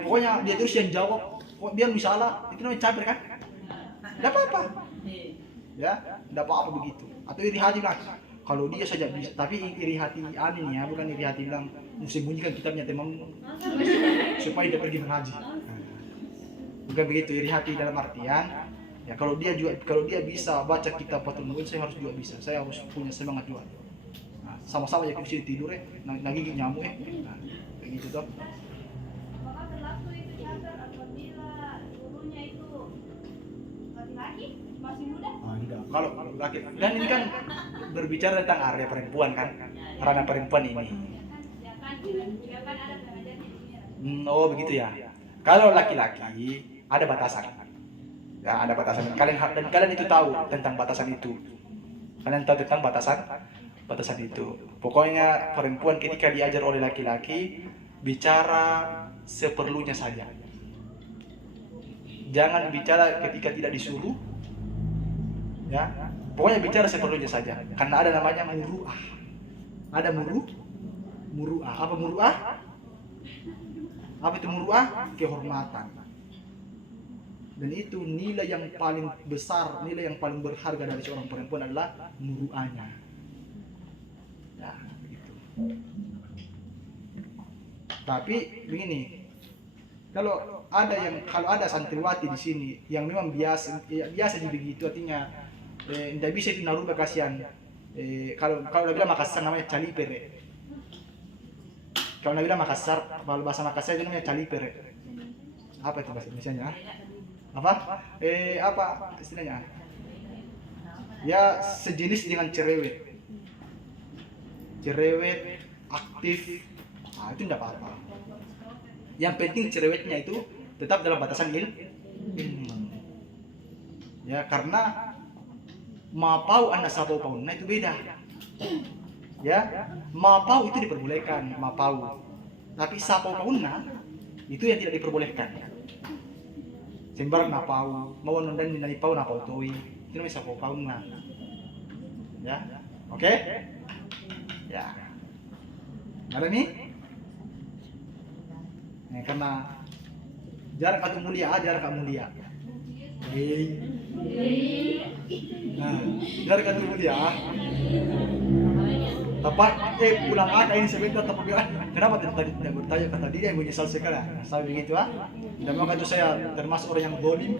pokoknya dia terus yang jawab. Kok dia misalnya itu namanya caper kan? Tidak apa-apa. Ya, tidak apa-apa begitu. Atau iri hati bilang, kalau dia saja bisa, tapi iri hati aneh ya, bukan iri hati bilang sembunyikan kitabnya temanmu supaya dia pergi mengaji. Bukan begitu, iri hati dalam artian ya kalau dia bisa baca kitab Fathul Mu'in, saya harus juga bisa. Saya harus punya semangat juga. Nah, sama-sama ya kita tidur nagigit nyamuk nah, kayak gitu toh. Apakah berlaku itu caper apabila gurunya itu laki-laki masih muda? Enggak. Kalau laki, dan ini kan berbicara tentang area perempuan kan, ranah perempuan ini. Ya kan ada pengajarnya di sini. Oh begitu ya. Kalau laki-laki ada batasan. Ya ada batasan. Kalian itu tahu tentang batasan itu. Kalian tahu tentang batasan itu. Pokoknya perempuan ketika diajar oleh laki-laki bicara seperlunya saja. Jangan bicara ketika tidak disuruh. Ya, pokoknya bicara seperlunya saja. Karena ada namanya muru'ah. Ada muru'ah. Apa muru'ah? Apa itu muru'ah? Kehormatan. Dan itu nilai yang paling besar, nilai yang paling berharga dari seorang perempuan adalah muru'ahnya. Nah, begitu. Tapi begini, kalau ada santriwati di sini yang memang biasa begitu, artinya tidak bisa itu naruh kasihan. Kalau udah bilang Makassar namanya calipere. Kalau udah bilang Makassar, kalau bahasa Makassar itu namanya calipere. Apa itu bahasa Indonesianya? Apa istilahnya? Ya sejenis dengan cerewet. Cerewet, aktif. Nah, itu tidak apa-apa. Yang penting cerewetnya itu tetap dalam batasan ilmu. Ya, karena mapau anda sapau pauna itu beda. Ya, mapau itu diperbolehkan, mapau. Tapi sapau pauna itu yang tidak diperbolehkan. Sembarang napau, mau nonton minai pau napau toi. Itu namanya sapau pauna. Ya. Oke? Ya. Ada nih? Nah, karena jarak atau mulia, jarak atau mulia. Nah, jarak atau mulia. Tepat, pulang ada ini sebentar tapi kenapa tadi tidak bertanya kata dia yang menyesal sekali. Saya begitu dan maka itu saya termasuk orang yang zalim.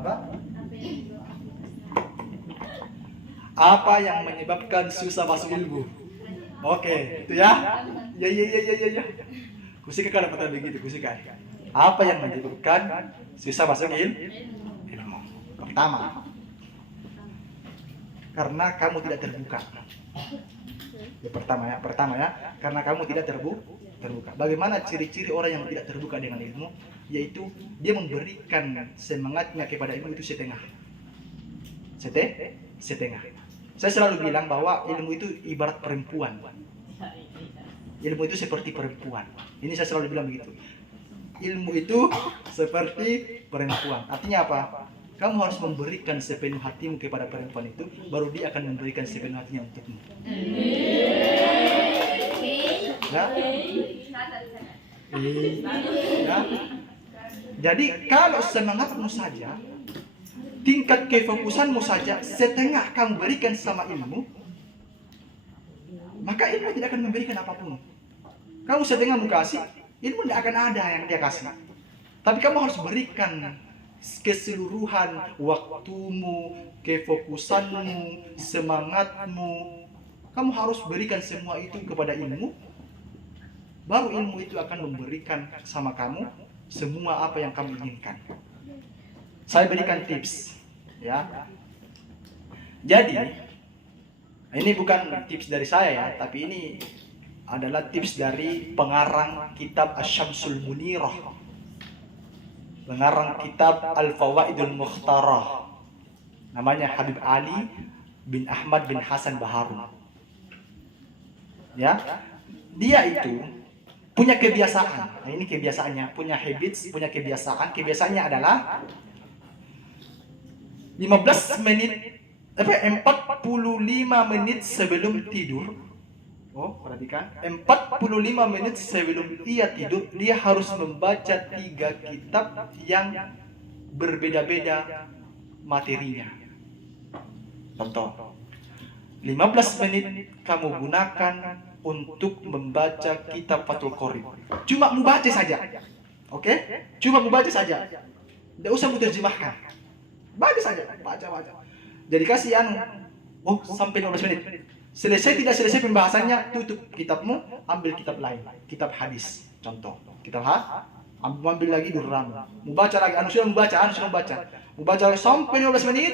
Apa? Apa yang menyebabkan susah masuk ilmu? Oke, itu ya. Ya. Kusika kalau kata begitu, kusika. Apa yang menyebabkan susah masuk ilmu? Pertama, karena kamu tidak terbuka. Pertama ya, karena kamu tidak terbuka. Bagaimana ciri-ciri orang yang tidak terbuka dengan ilmu? Yaitu dia memberikan semangatnya kepada ilmu itu setengah. Saya selalu bilang bahwa ilmu itu ibarat perempuan. Ilmu itu seperti perempuan. Ini saya selalu bilang begitu. Ilmu itu seperti perempuan. Artinya apa? Kamu harus memberikan sepenuh hatimu kepada perempuan itu, baru dia akan memberikan sepenuh hatinya untukmu. Ya? Ya? Jadi kalau semangatmu saja, tingkat kefokusanmu saja setengah kamu berikan sama ilmu, maka ilmu tidak akan memberikan apapun. Kamu setengah mau kasih, ilmu tidak akan ada yang dia kasih. Tapi kamu harus berikan keseluruhan waktumu, kefokusanmu, semangatmu. Kamu harus berikan semua itu kepada ilmu. Baru ilmu itu akan memberikan sama kamu semua apa yang kamu inginkan. Saya berikan tips, ya. Jadi, ini bukan tips dari saya ya, tapi ini adalah tips dari pengarang kitab Asy-Syamsul Munirah, pengarang kitab Al-Fawaidul Mukhtarah, namanya Habib Ali bin Ahmad bin Hasan Baharun. Ya, dia itu punya kebiasaan. Nah, ini kebiasaannya, punya habits, punya kebiasaan. Kebiasaannya adalah 15 menit 45 menit sebelum tidur. Oh, perhatikan. 45 menit sebelum dia tidur, dia harus membaca 3 kitab yang berbeda-beda materinya. Contoh, 15 menit kamu gunakan untuk membaca kitab Fathul Qorib. Cuma membaca saja. Oke? Cuma membaca saja. Tidak usah menerjemahkan. Baca saja, baca. Jadi kasih sampai 15 menit. Selesai tidak selesai pembahasannya, tutup kitabmu, ambil kitab lain, kitab hadis. Contoh, kitab ambil lagi Durramu. Mau baca lagi, sudah membaca. Mau baca sampai 15 menit,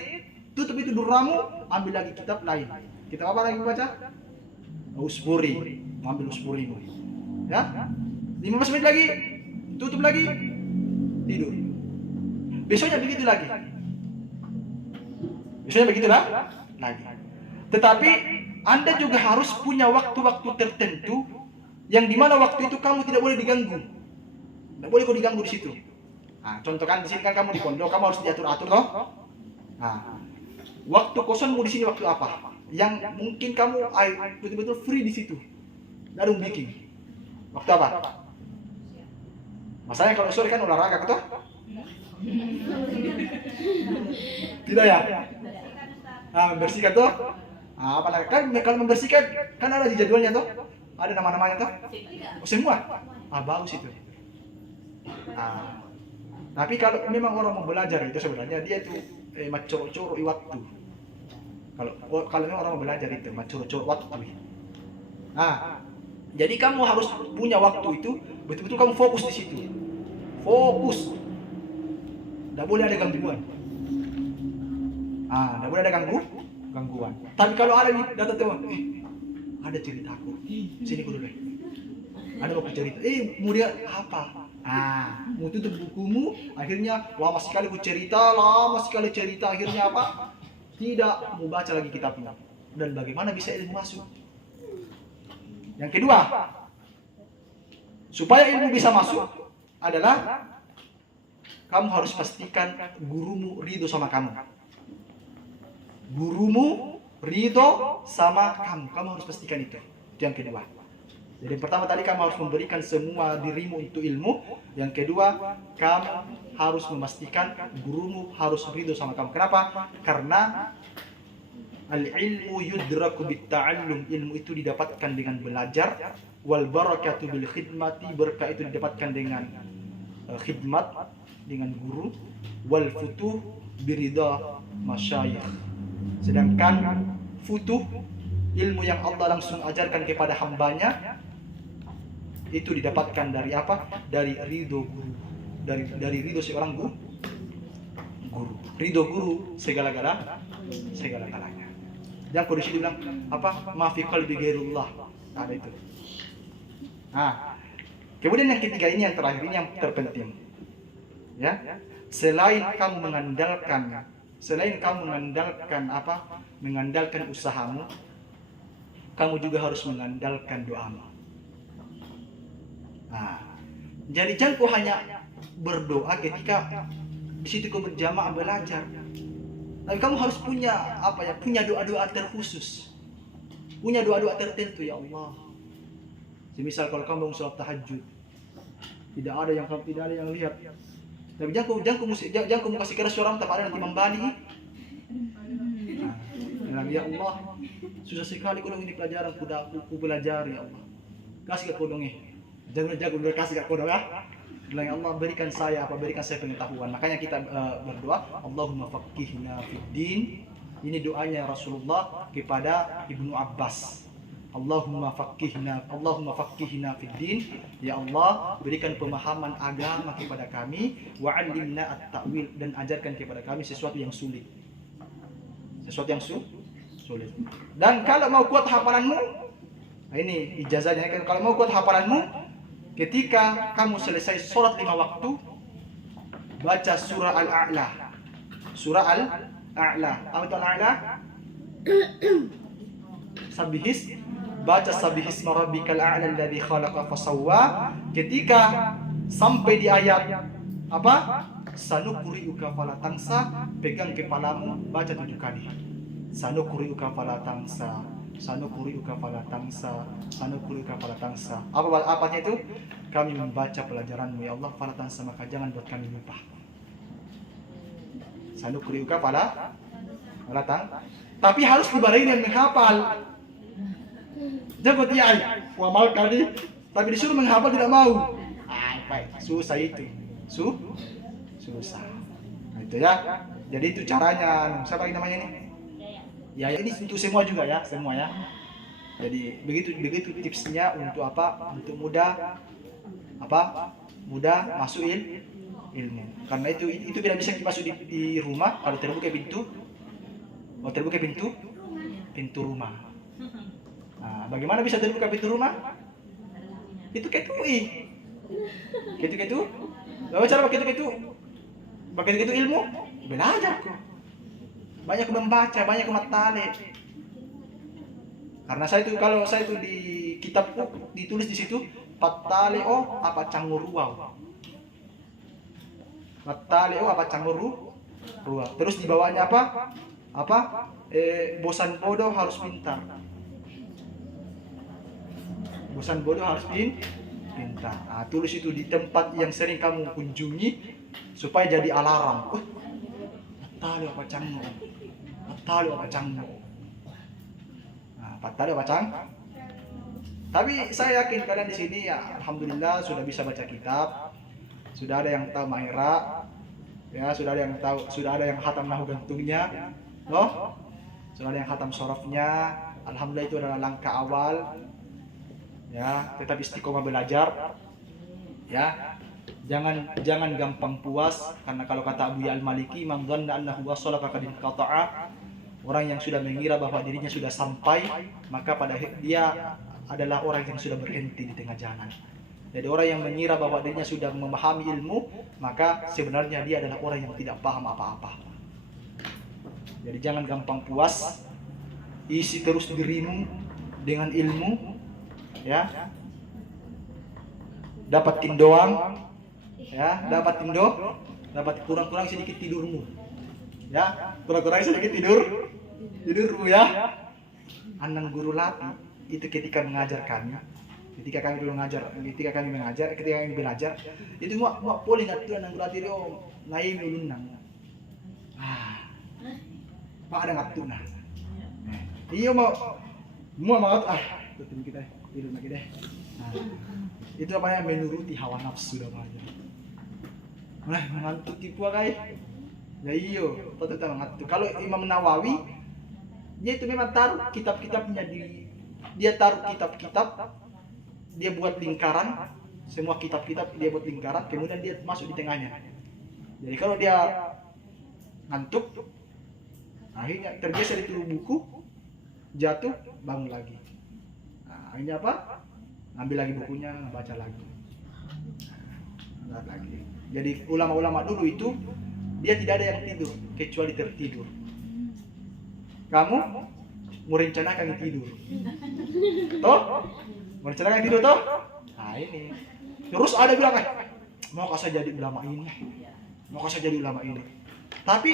tutup itu Durramu, ambil lagi kitab lain. Kitab apa lagi baca? Usburi, ambil Usburimu. Ya? 15 menit lagi, tutup lagi, tidur. Besoknya begitu lagi. Lagi. Tetapi Anda juga harus punya waktu-waktu tertentu yang dimana waktu itu kamu tidak boleh diganggu. Tidak boleh kau diganggu di situ. Nah, contoh kan di sini kan kamu di pondok, kamu harus diatur-atur toh. Nah, waktu kosongmu di sini waktu apa? Yang mungkin kamu betul-betul free di situ. Lalu bikin. Waktu apa? Masalahnya kalau sore kan olahraga toh? Tidak ya? Membersihkan tuh. Apa kan kalau membersihkan kan ada di jadwalnya tuh. Ada nama-namanya tuh. Semua. Bagus itu. Tapi kalau memang orang mau belajar itu sebenarnya dia itu macoro-coro waktu. Kalau memang orang mau belajar itu macoro-coro waktu. Jadi kamu harus punya waktu itu betul-betul kamu fokus di situ. Fokus. Tidak boleh ada gangguan. Tidak boleh ada gangguan. Tapi kalau ada nih datang teman, ada ceritaku. Sini ku dulu. Ada mau cerita. Mau dia apa? Mau tutup bukumu, akhirnya lama sekali cerita, akhirnya apa? Tidak mau baca lagi kitabnya. Dan bagaimana bisa ilmu masuk? Yang kedua, supaya ilmu bisa masuk adalah kamu harus pastikan gurumu ridho sama kamu. Kamu harus pastikan itu. Itu yang kedua. Jadi yang pertama tadi kamu harus memberikan semua dirimu untuk ilmu. Yang kedua, kamu harus memastikan gurumu harus ridho sama kamu. Kenapa? Karena al-ilmu yudraku bit-ta'allum. Ilmu itu didapatkan dengan belajar. Wal barakatu bil khidmati. Berkah itu didapatkan dengan khidmat, dengan guru. Wal futuh birida masyayikh. Sedangkan futuh, ilmu yang Allah langsung ajarkan kepada hambanya, itu didapatkan dari apa? Dari ridho guru. Dari ridho seorang guru. Ridho guru segala-galanya. Yang kode sini bilang apa? Ma fi qalbi ghairullah. Ada itu. Kemudian yang ketiga ini yang terakhir, ini yang terpenting. Ya. Selain kamu mengandalkan usahamu, kamu juga harus mengandalkan doamu. Jadi jangan kau hanya berdoa ketika di situ kau berjamaah belajar. Tapi kamu harus punya punya doa-doa terkhusus. Punya doa-doa tertentu, ya Allah. Semisal kalau kamu bangun salat tahajud, tidak ada yang lihat. Tapi jangan kamu kasih keras suara tak ada nanti membali. Ya Allah, susah sekali kodong ini pelajaran ku belajar, ya Allah. Kasih ke kodongnya. Jangan kasih ke kodong ya. Ya Allah, berikan saya pengetahuan. Makanya kita berdoa, Allahumma faqihna fid din. Ini doanya Rasulullah kepada Ibnu Abbas. Allahumma faqihna fid din. Ya Allah, berikan pemahaman agama kepada kami, wa 'allimna at-ta'wil, dan ajarkan kepada kami sesuatu yang sulit. Sulit. Dan kalau mau kuat hafalanmu, Nah, ini ijazahnya. Kalau mau kuat hafalanmu, ketika kamu selesai sholat 5 waktu, baca surah Al-A'la. Surah Al-A'la. Apa itu Al-A'la? Baca sabihis rabbikal a'la alladzi khalaqa fasawwa. Ketika sampai di ayat apa? Sanuqri'uka fala tansa, pegang kepalamu, baca 7 kali. Sanuqri'uka fala tansa, sanuqri'uka fala tansa, sanuqri'uka fala tansa. Apanya itu? Kami membaca pelajaranmu ya Allah, fala tansa, maka jangan buat kami lupa. Sanuqri'uka fala tansa. Tapi harus dibarengi dengan menghafal. Jangan dia wamal kali, tapi disuruh menghafal tidak mau. Susah itu. Susah. Nah, itu ya. Jadi itu caranya. Siapa lagi namanya ini? Ya, ini untuk semua juga ya, semua ya. Jadi begitu tipsnya untuk apa? Untuk mudah masuk ilmu. Karena itu tidak bisa masuk di rumah kalau terbuka pintu. Oh, terbuka pintu rumah. Nah, bagaimana bisa terbuka pintu rumah? Itu ketui. Gitu. Lalu cara pakai itu ilmu, belajar kok. Banyak membaca, banyak matale. Karena kalau saya itu di kitabku ditulis di situ patale apa cangurua. Patale apa canguru. Terus di bawahnya apa? Bosan bodoh harus pintar. Bosan bodoh harus pintar. Nah, tulis itu di tempat yang sering kamu kunjungi supaya jadi alarm. Patale apa canggu. Patale apa canggu. Nah, patale apa cang. Tapi saya yakin kalian di sini ya, alhamdulillah sudah bisa baca kitab. Sudah ada yang tahu Maira. Ya, sudah ada yang khatam nahu gantungnya. Loh, sudah ada yang khatam sorofnya. Alhamdulillah itu adalah langkah awal. Ya, tetap istiqomah belajar. Ya, jangan gampang puas, karena kalau kata Abu Ya'al Maliki, man dhanna annahu wasala faqad inqata'a. Orang yang sudah mengira bahwa dirinya sudah sampai, maka pada dia adalah orang yang sudah berhenti di tengah jalan. Jadi orang yang mengira bahwa dirinya sudah memahami ilmu, maka sebenarnya dia adalah orang yang tidak paham apa-apa. Jadi jangan gampang puas, isi terus dirimu dengan ilmu, ya. Dapatin doang, ya, dapatin kurang-kurang sedikit tidurmu, ya, kurang-kurang sedikit tidurmu ya. Anang guru Lapi itu ketika mengajar kami, ketika kami belajar, itu mau boleh nggak tuh anang guru Lapi naik ulun nang, pak ada nggak tuh nah, iya mau betul kita tidur lagi deh. Nah, itu apa ya, menuruti hawa nafsu namanya. Nah, mengantuk tipu kai. Ya iyo, tetap mengantuk. Kalau Imam Nawawi, dia itu memang taruh kitab-kitabnya dia taruh kitab-kitab, dia buat lingkaran, semua kitab-kitab dia buat lingkaran, kemudian dia masuk di tengahnya. Jadi kalau dia ngantuk, akhirnya tergeser itu buku, jatuh, bangun lagi. Akhirnya apa? Ambil lagi bukunya, baca lagi. Jadi ulama-ulama dulu itu dia tidak ada yang tidur kecuali tertidur. Kamu merencanakan tidur, toh? Merencanakan tidur toh? Nah ini. Terus ada bilang mau saya jadi ulama ini, mau saya jadi ulama ini. Tapi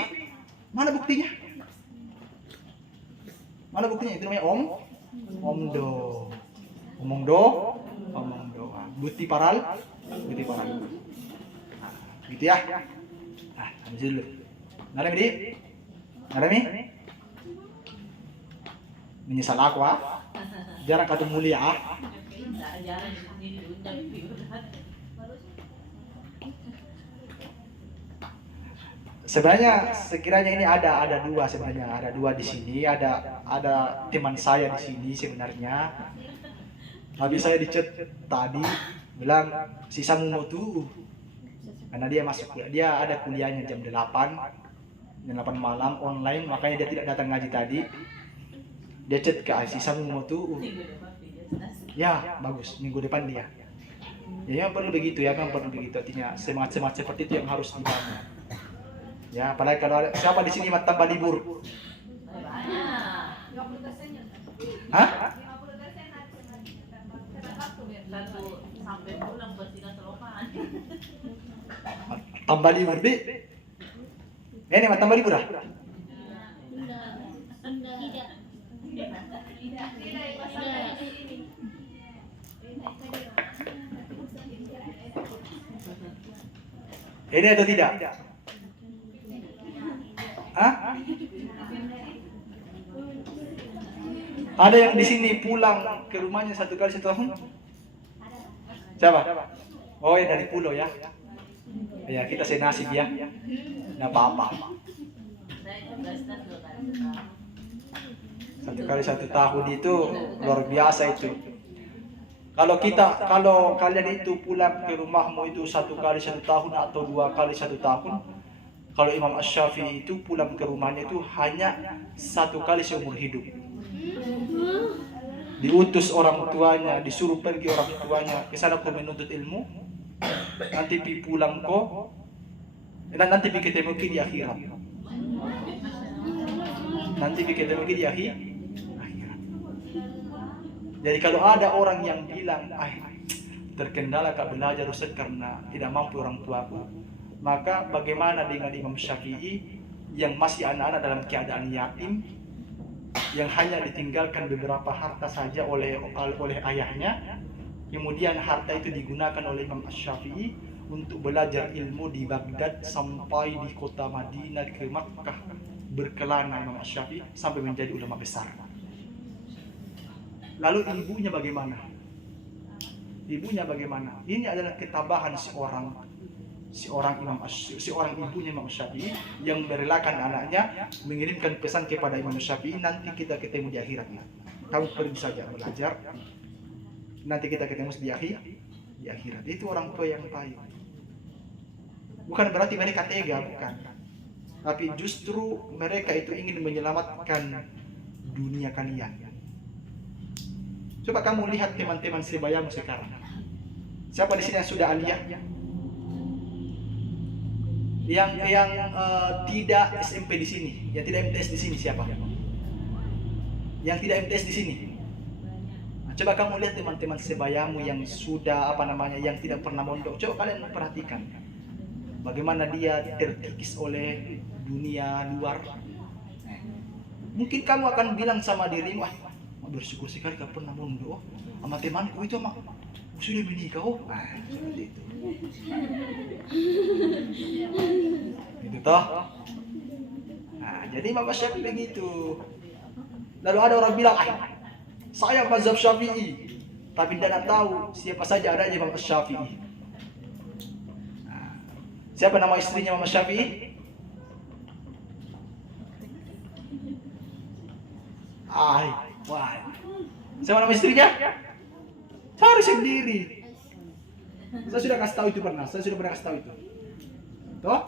mana buktinya? Mana buktinya? Itu namanya omdo. Omong doa, bukti paral. Nah, gitu ya. Nah, habis dulu. Ngarep di? Ngarep? Menyesal aku jarang ketemu mulia Sebenarnya sekiranya ini ada dua sebenarnya, ada dua di sini, ada teman saya di sini sebenarnya. Habis saya di chat tadi bilang sisamu mau tuh, karena dia ada kuliahnya jam 8 malam online, makanya dia tidak datang ngaji tadi. Dia chat ke sisamu mau tuh. Ya, bagus. Minggu depan dia. Ya, yang perlu begitu ya, yang perlu begitu. Artinya semangat seperti itu yang harus dibangun. Ya, apalagi kalau ada, siapa di sini tambah libur? Hah? Sampai pulang bersihkan selokan. Tambah libur, Bi? Ini mah tambah libur ah? Ini atau tidak? Hah? Ada yang di sini pulang ke rumahnya 1 kali 1 tahun? Siapa? Oh, yang dari pulau ya. Ya, kita senasib ya. Nggak apa-apa. 1 kali 1 tahun itu luar biasa itu. Kalau kalian itu pulang ke rumahmu itu 1 kali 1 tahun atau 2 kali 1 tahun, kalau Imam Asy-Syafi'i itu pulang ke rumahnya itu hanya 1 kali seumur hidup. Diutus orang tuanya, disuruh pergi orang tuanya ke sana untuk menuntut ilmu, nanti pulang kok, nanti ketemu di akhirat. Nanti ketemu di akhirat. Jadi kalau ada orang yang bilang, terkendala Kak belajar Ustaz karena tidak mampu orang tuaku, maka bagaimana dengan Imam Syafi'i yang masih anak-anak dalam keadaan yatim, yang hanya ditinggalkan beberapa harta saja oleh ayahnya, kemudian harta itu digunakan oleh Imam Asy-Syafi'i untuk belajar ilmu di Baghdad sampai di kota Madinah ke Makkah, berkelana Imam Asy-Syafi'i sampai menjadi ulama besar. Lalu ibunya bagaimana? Ibunya bagaimana? Ini adalah ketabahan seorang ibunya Imam Syafi'i yang merelakan anaknya mengirimkan pesan kepada Imam Syafi'i, nanti kita ketemu di akhirat. Kamu pergi saja belajar, nanti kita ketemu di akhirat. Itu orang tua yang baik. Bukan berarti mereka tega, bukan. Tapi justru mereka itu ingin menyelamatkan dunia kalian. Coba kamu lihat teman-teman sebayamu sekarang. Siapa di sini yang sudah aliyah? Yang tidak SMP di sini, yang tidak MTS di sini siapa? Yang tidak MTS di sini. Nah, coba kamu lihat teman-teman sebayamu yang sudah yang tidak pernah mondok. Coba kalian perhatikan bagaimana dia terkikis oleh dunia luar. Mungkin kamu akan bilang sama dirimu, bersyukur sekali gak pernah mondok. Sama temanku itu sudah menikah. Seperti itu. Itu toh. Nah, jadi Imam Syafi'i begitu. Lalu ada orang bilang, saya mazhab Syafi'i, tapi tidak tahu siapa saja adanya Imam Syafi'i. Nah, siapa nama istrinya Imam Syafi'i? Siapa nama istrinya? Cari sendiri. Saya sudah kasih tahu itu pernah. Saya sudah pernah kasih tahu itu. Toh?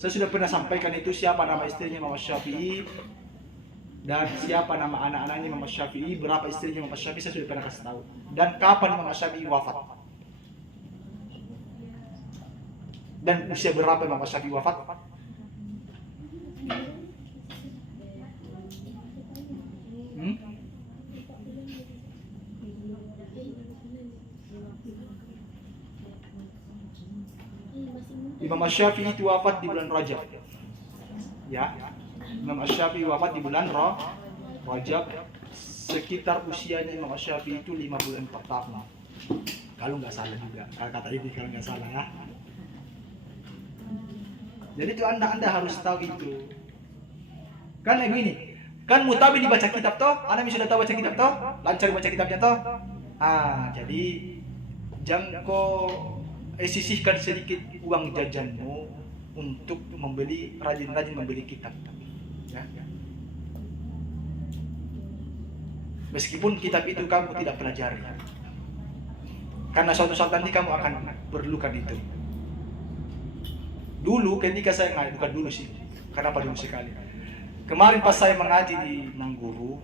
Saya sudah pernah sampaikan itu siapa nama istrinya Imam Syafi'i dan siapa nama anak-anaknya Imam Syafi'i, berapa istrinya Imam Syafi'i, saya sudah pernah kasih tahu. Dan kapan Imam Syafi'i wafat. Dan usia berapa Imam Syafi'i wafat? Imam Syafi'i itu wafat di bulan Rajab. Ya. Imam Syafi'i wafat di bulan Rajab. Sekitar usianya Imam Syafi'i itu 54 tahun. Kalau nggak salah juga. Kata ibu kalau nggak salah ya. Jadi itu anda harus tahu itu. Kan begini. Kan Mutabi dibaca kitab toh. Anda sudah tahu baca kitab toh. Lancar baca kitabnya toh. Jadi jangko sisihkan sedikit uang jajanmu untuk rajin-rajin membeli kitab. Ya. Meskipun kitab itu kamu tidak pelajari, karena suatu saat nanti kamu akan perlukan itu. Dulu ketika saya ngaji, bukan dulu sih, kenapa dulu sekali. Kemarin pas saya mengaji di Nangguru,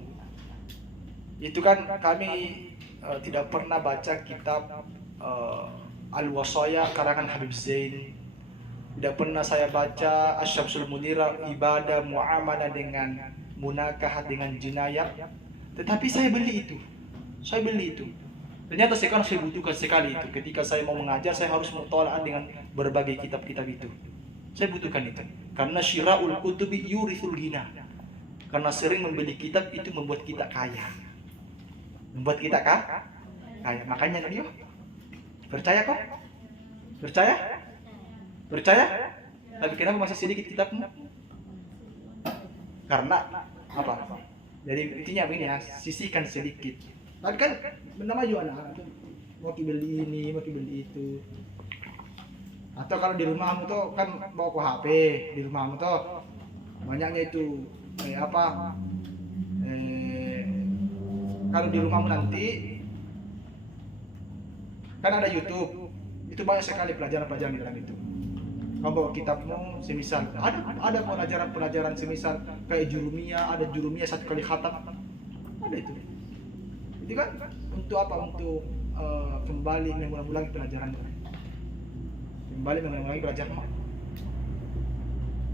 itu kan kami tidak pernah baca kitab Al-Wasaya karangan Habib Zain. Tidak pernah saya baca Asy-Syamsul Munirah, ibadah muamalah dengan munakahat dengan jinayah. Tetapi saya beli itu. Ternyata sekarang saya butuhkan sekali itu. Ketika saya mau mengajar, saya harus mutola'ah dengan berbagai kitab-kitab itu. Saya butuhkan itu. Karena syira'ul kutubi yurithul ghina. Karena sering membeli kitab itu membuat kita kaya. Kaya. Makanya Nadio, percaya kok? Percaya? Tapi kenapa masih sedikit kitabmu? Karena apa? Jadi intinya begini ya, sisihkan sedikit. Tapi kan nama juga anak-anak tuh mau beli ini, mau beli itu. Atau kalau di rumahmu tuh kan bawa ke HP, di rumahmu tuh banyaknya itu kalau di rumahmu nanti kan ada YouTube, itu banyak sekali pelajaran-pelajaran di dalam itu. Kamu bawa kitabmu, semisal ada pelajaran semisal kayak jurumiyah, ada jurumiyah 1 kali khatam, ada itu. Itu kan untuk apa? Untuk kembali mengulang-ulangi pelajaran.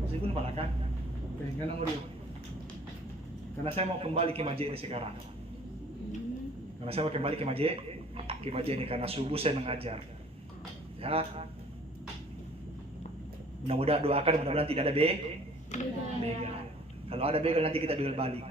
Masih pun palakan. Pengen nomor dia. Karena saya mau kembali ke masjid ini sekarang. Ke masjid ini karena subuh saya mengajar. Ya. Mudah-mudahan tidak ada begal. Kalau ada begal nanti kita begal balik.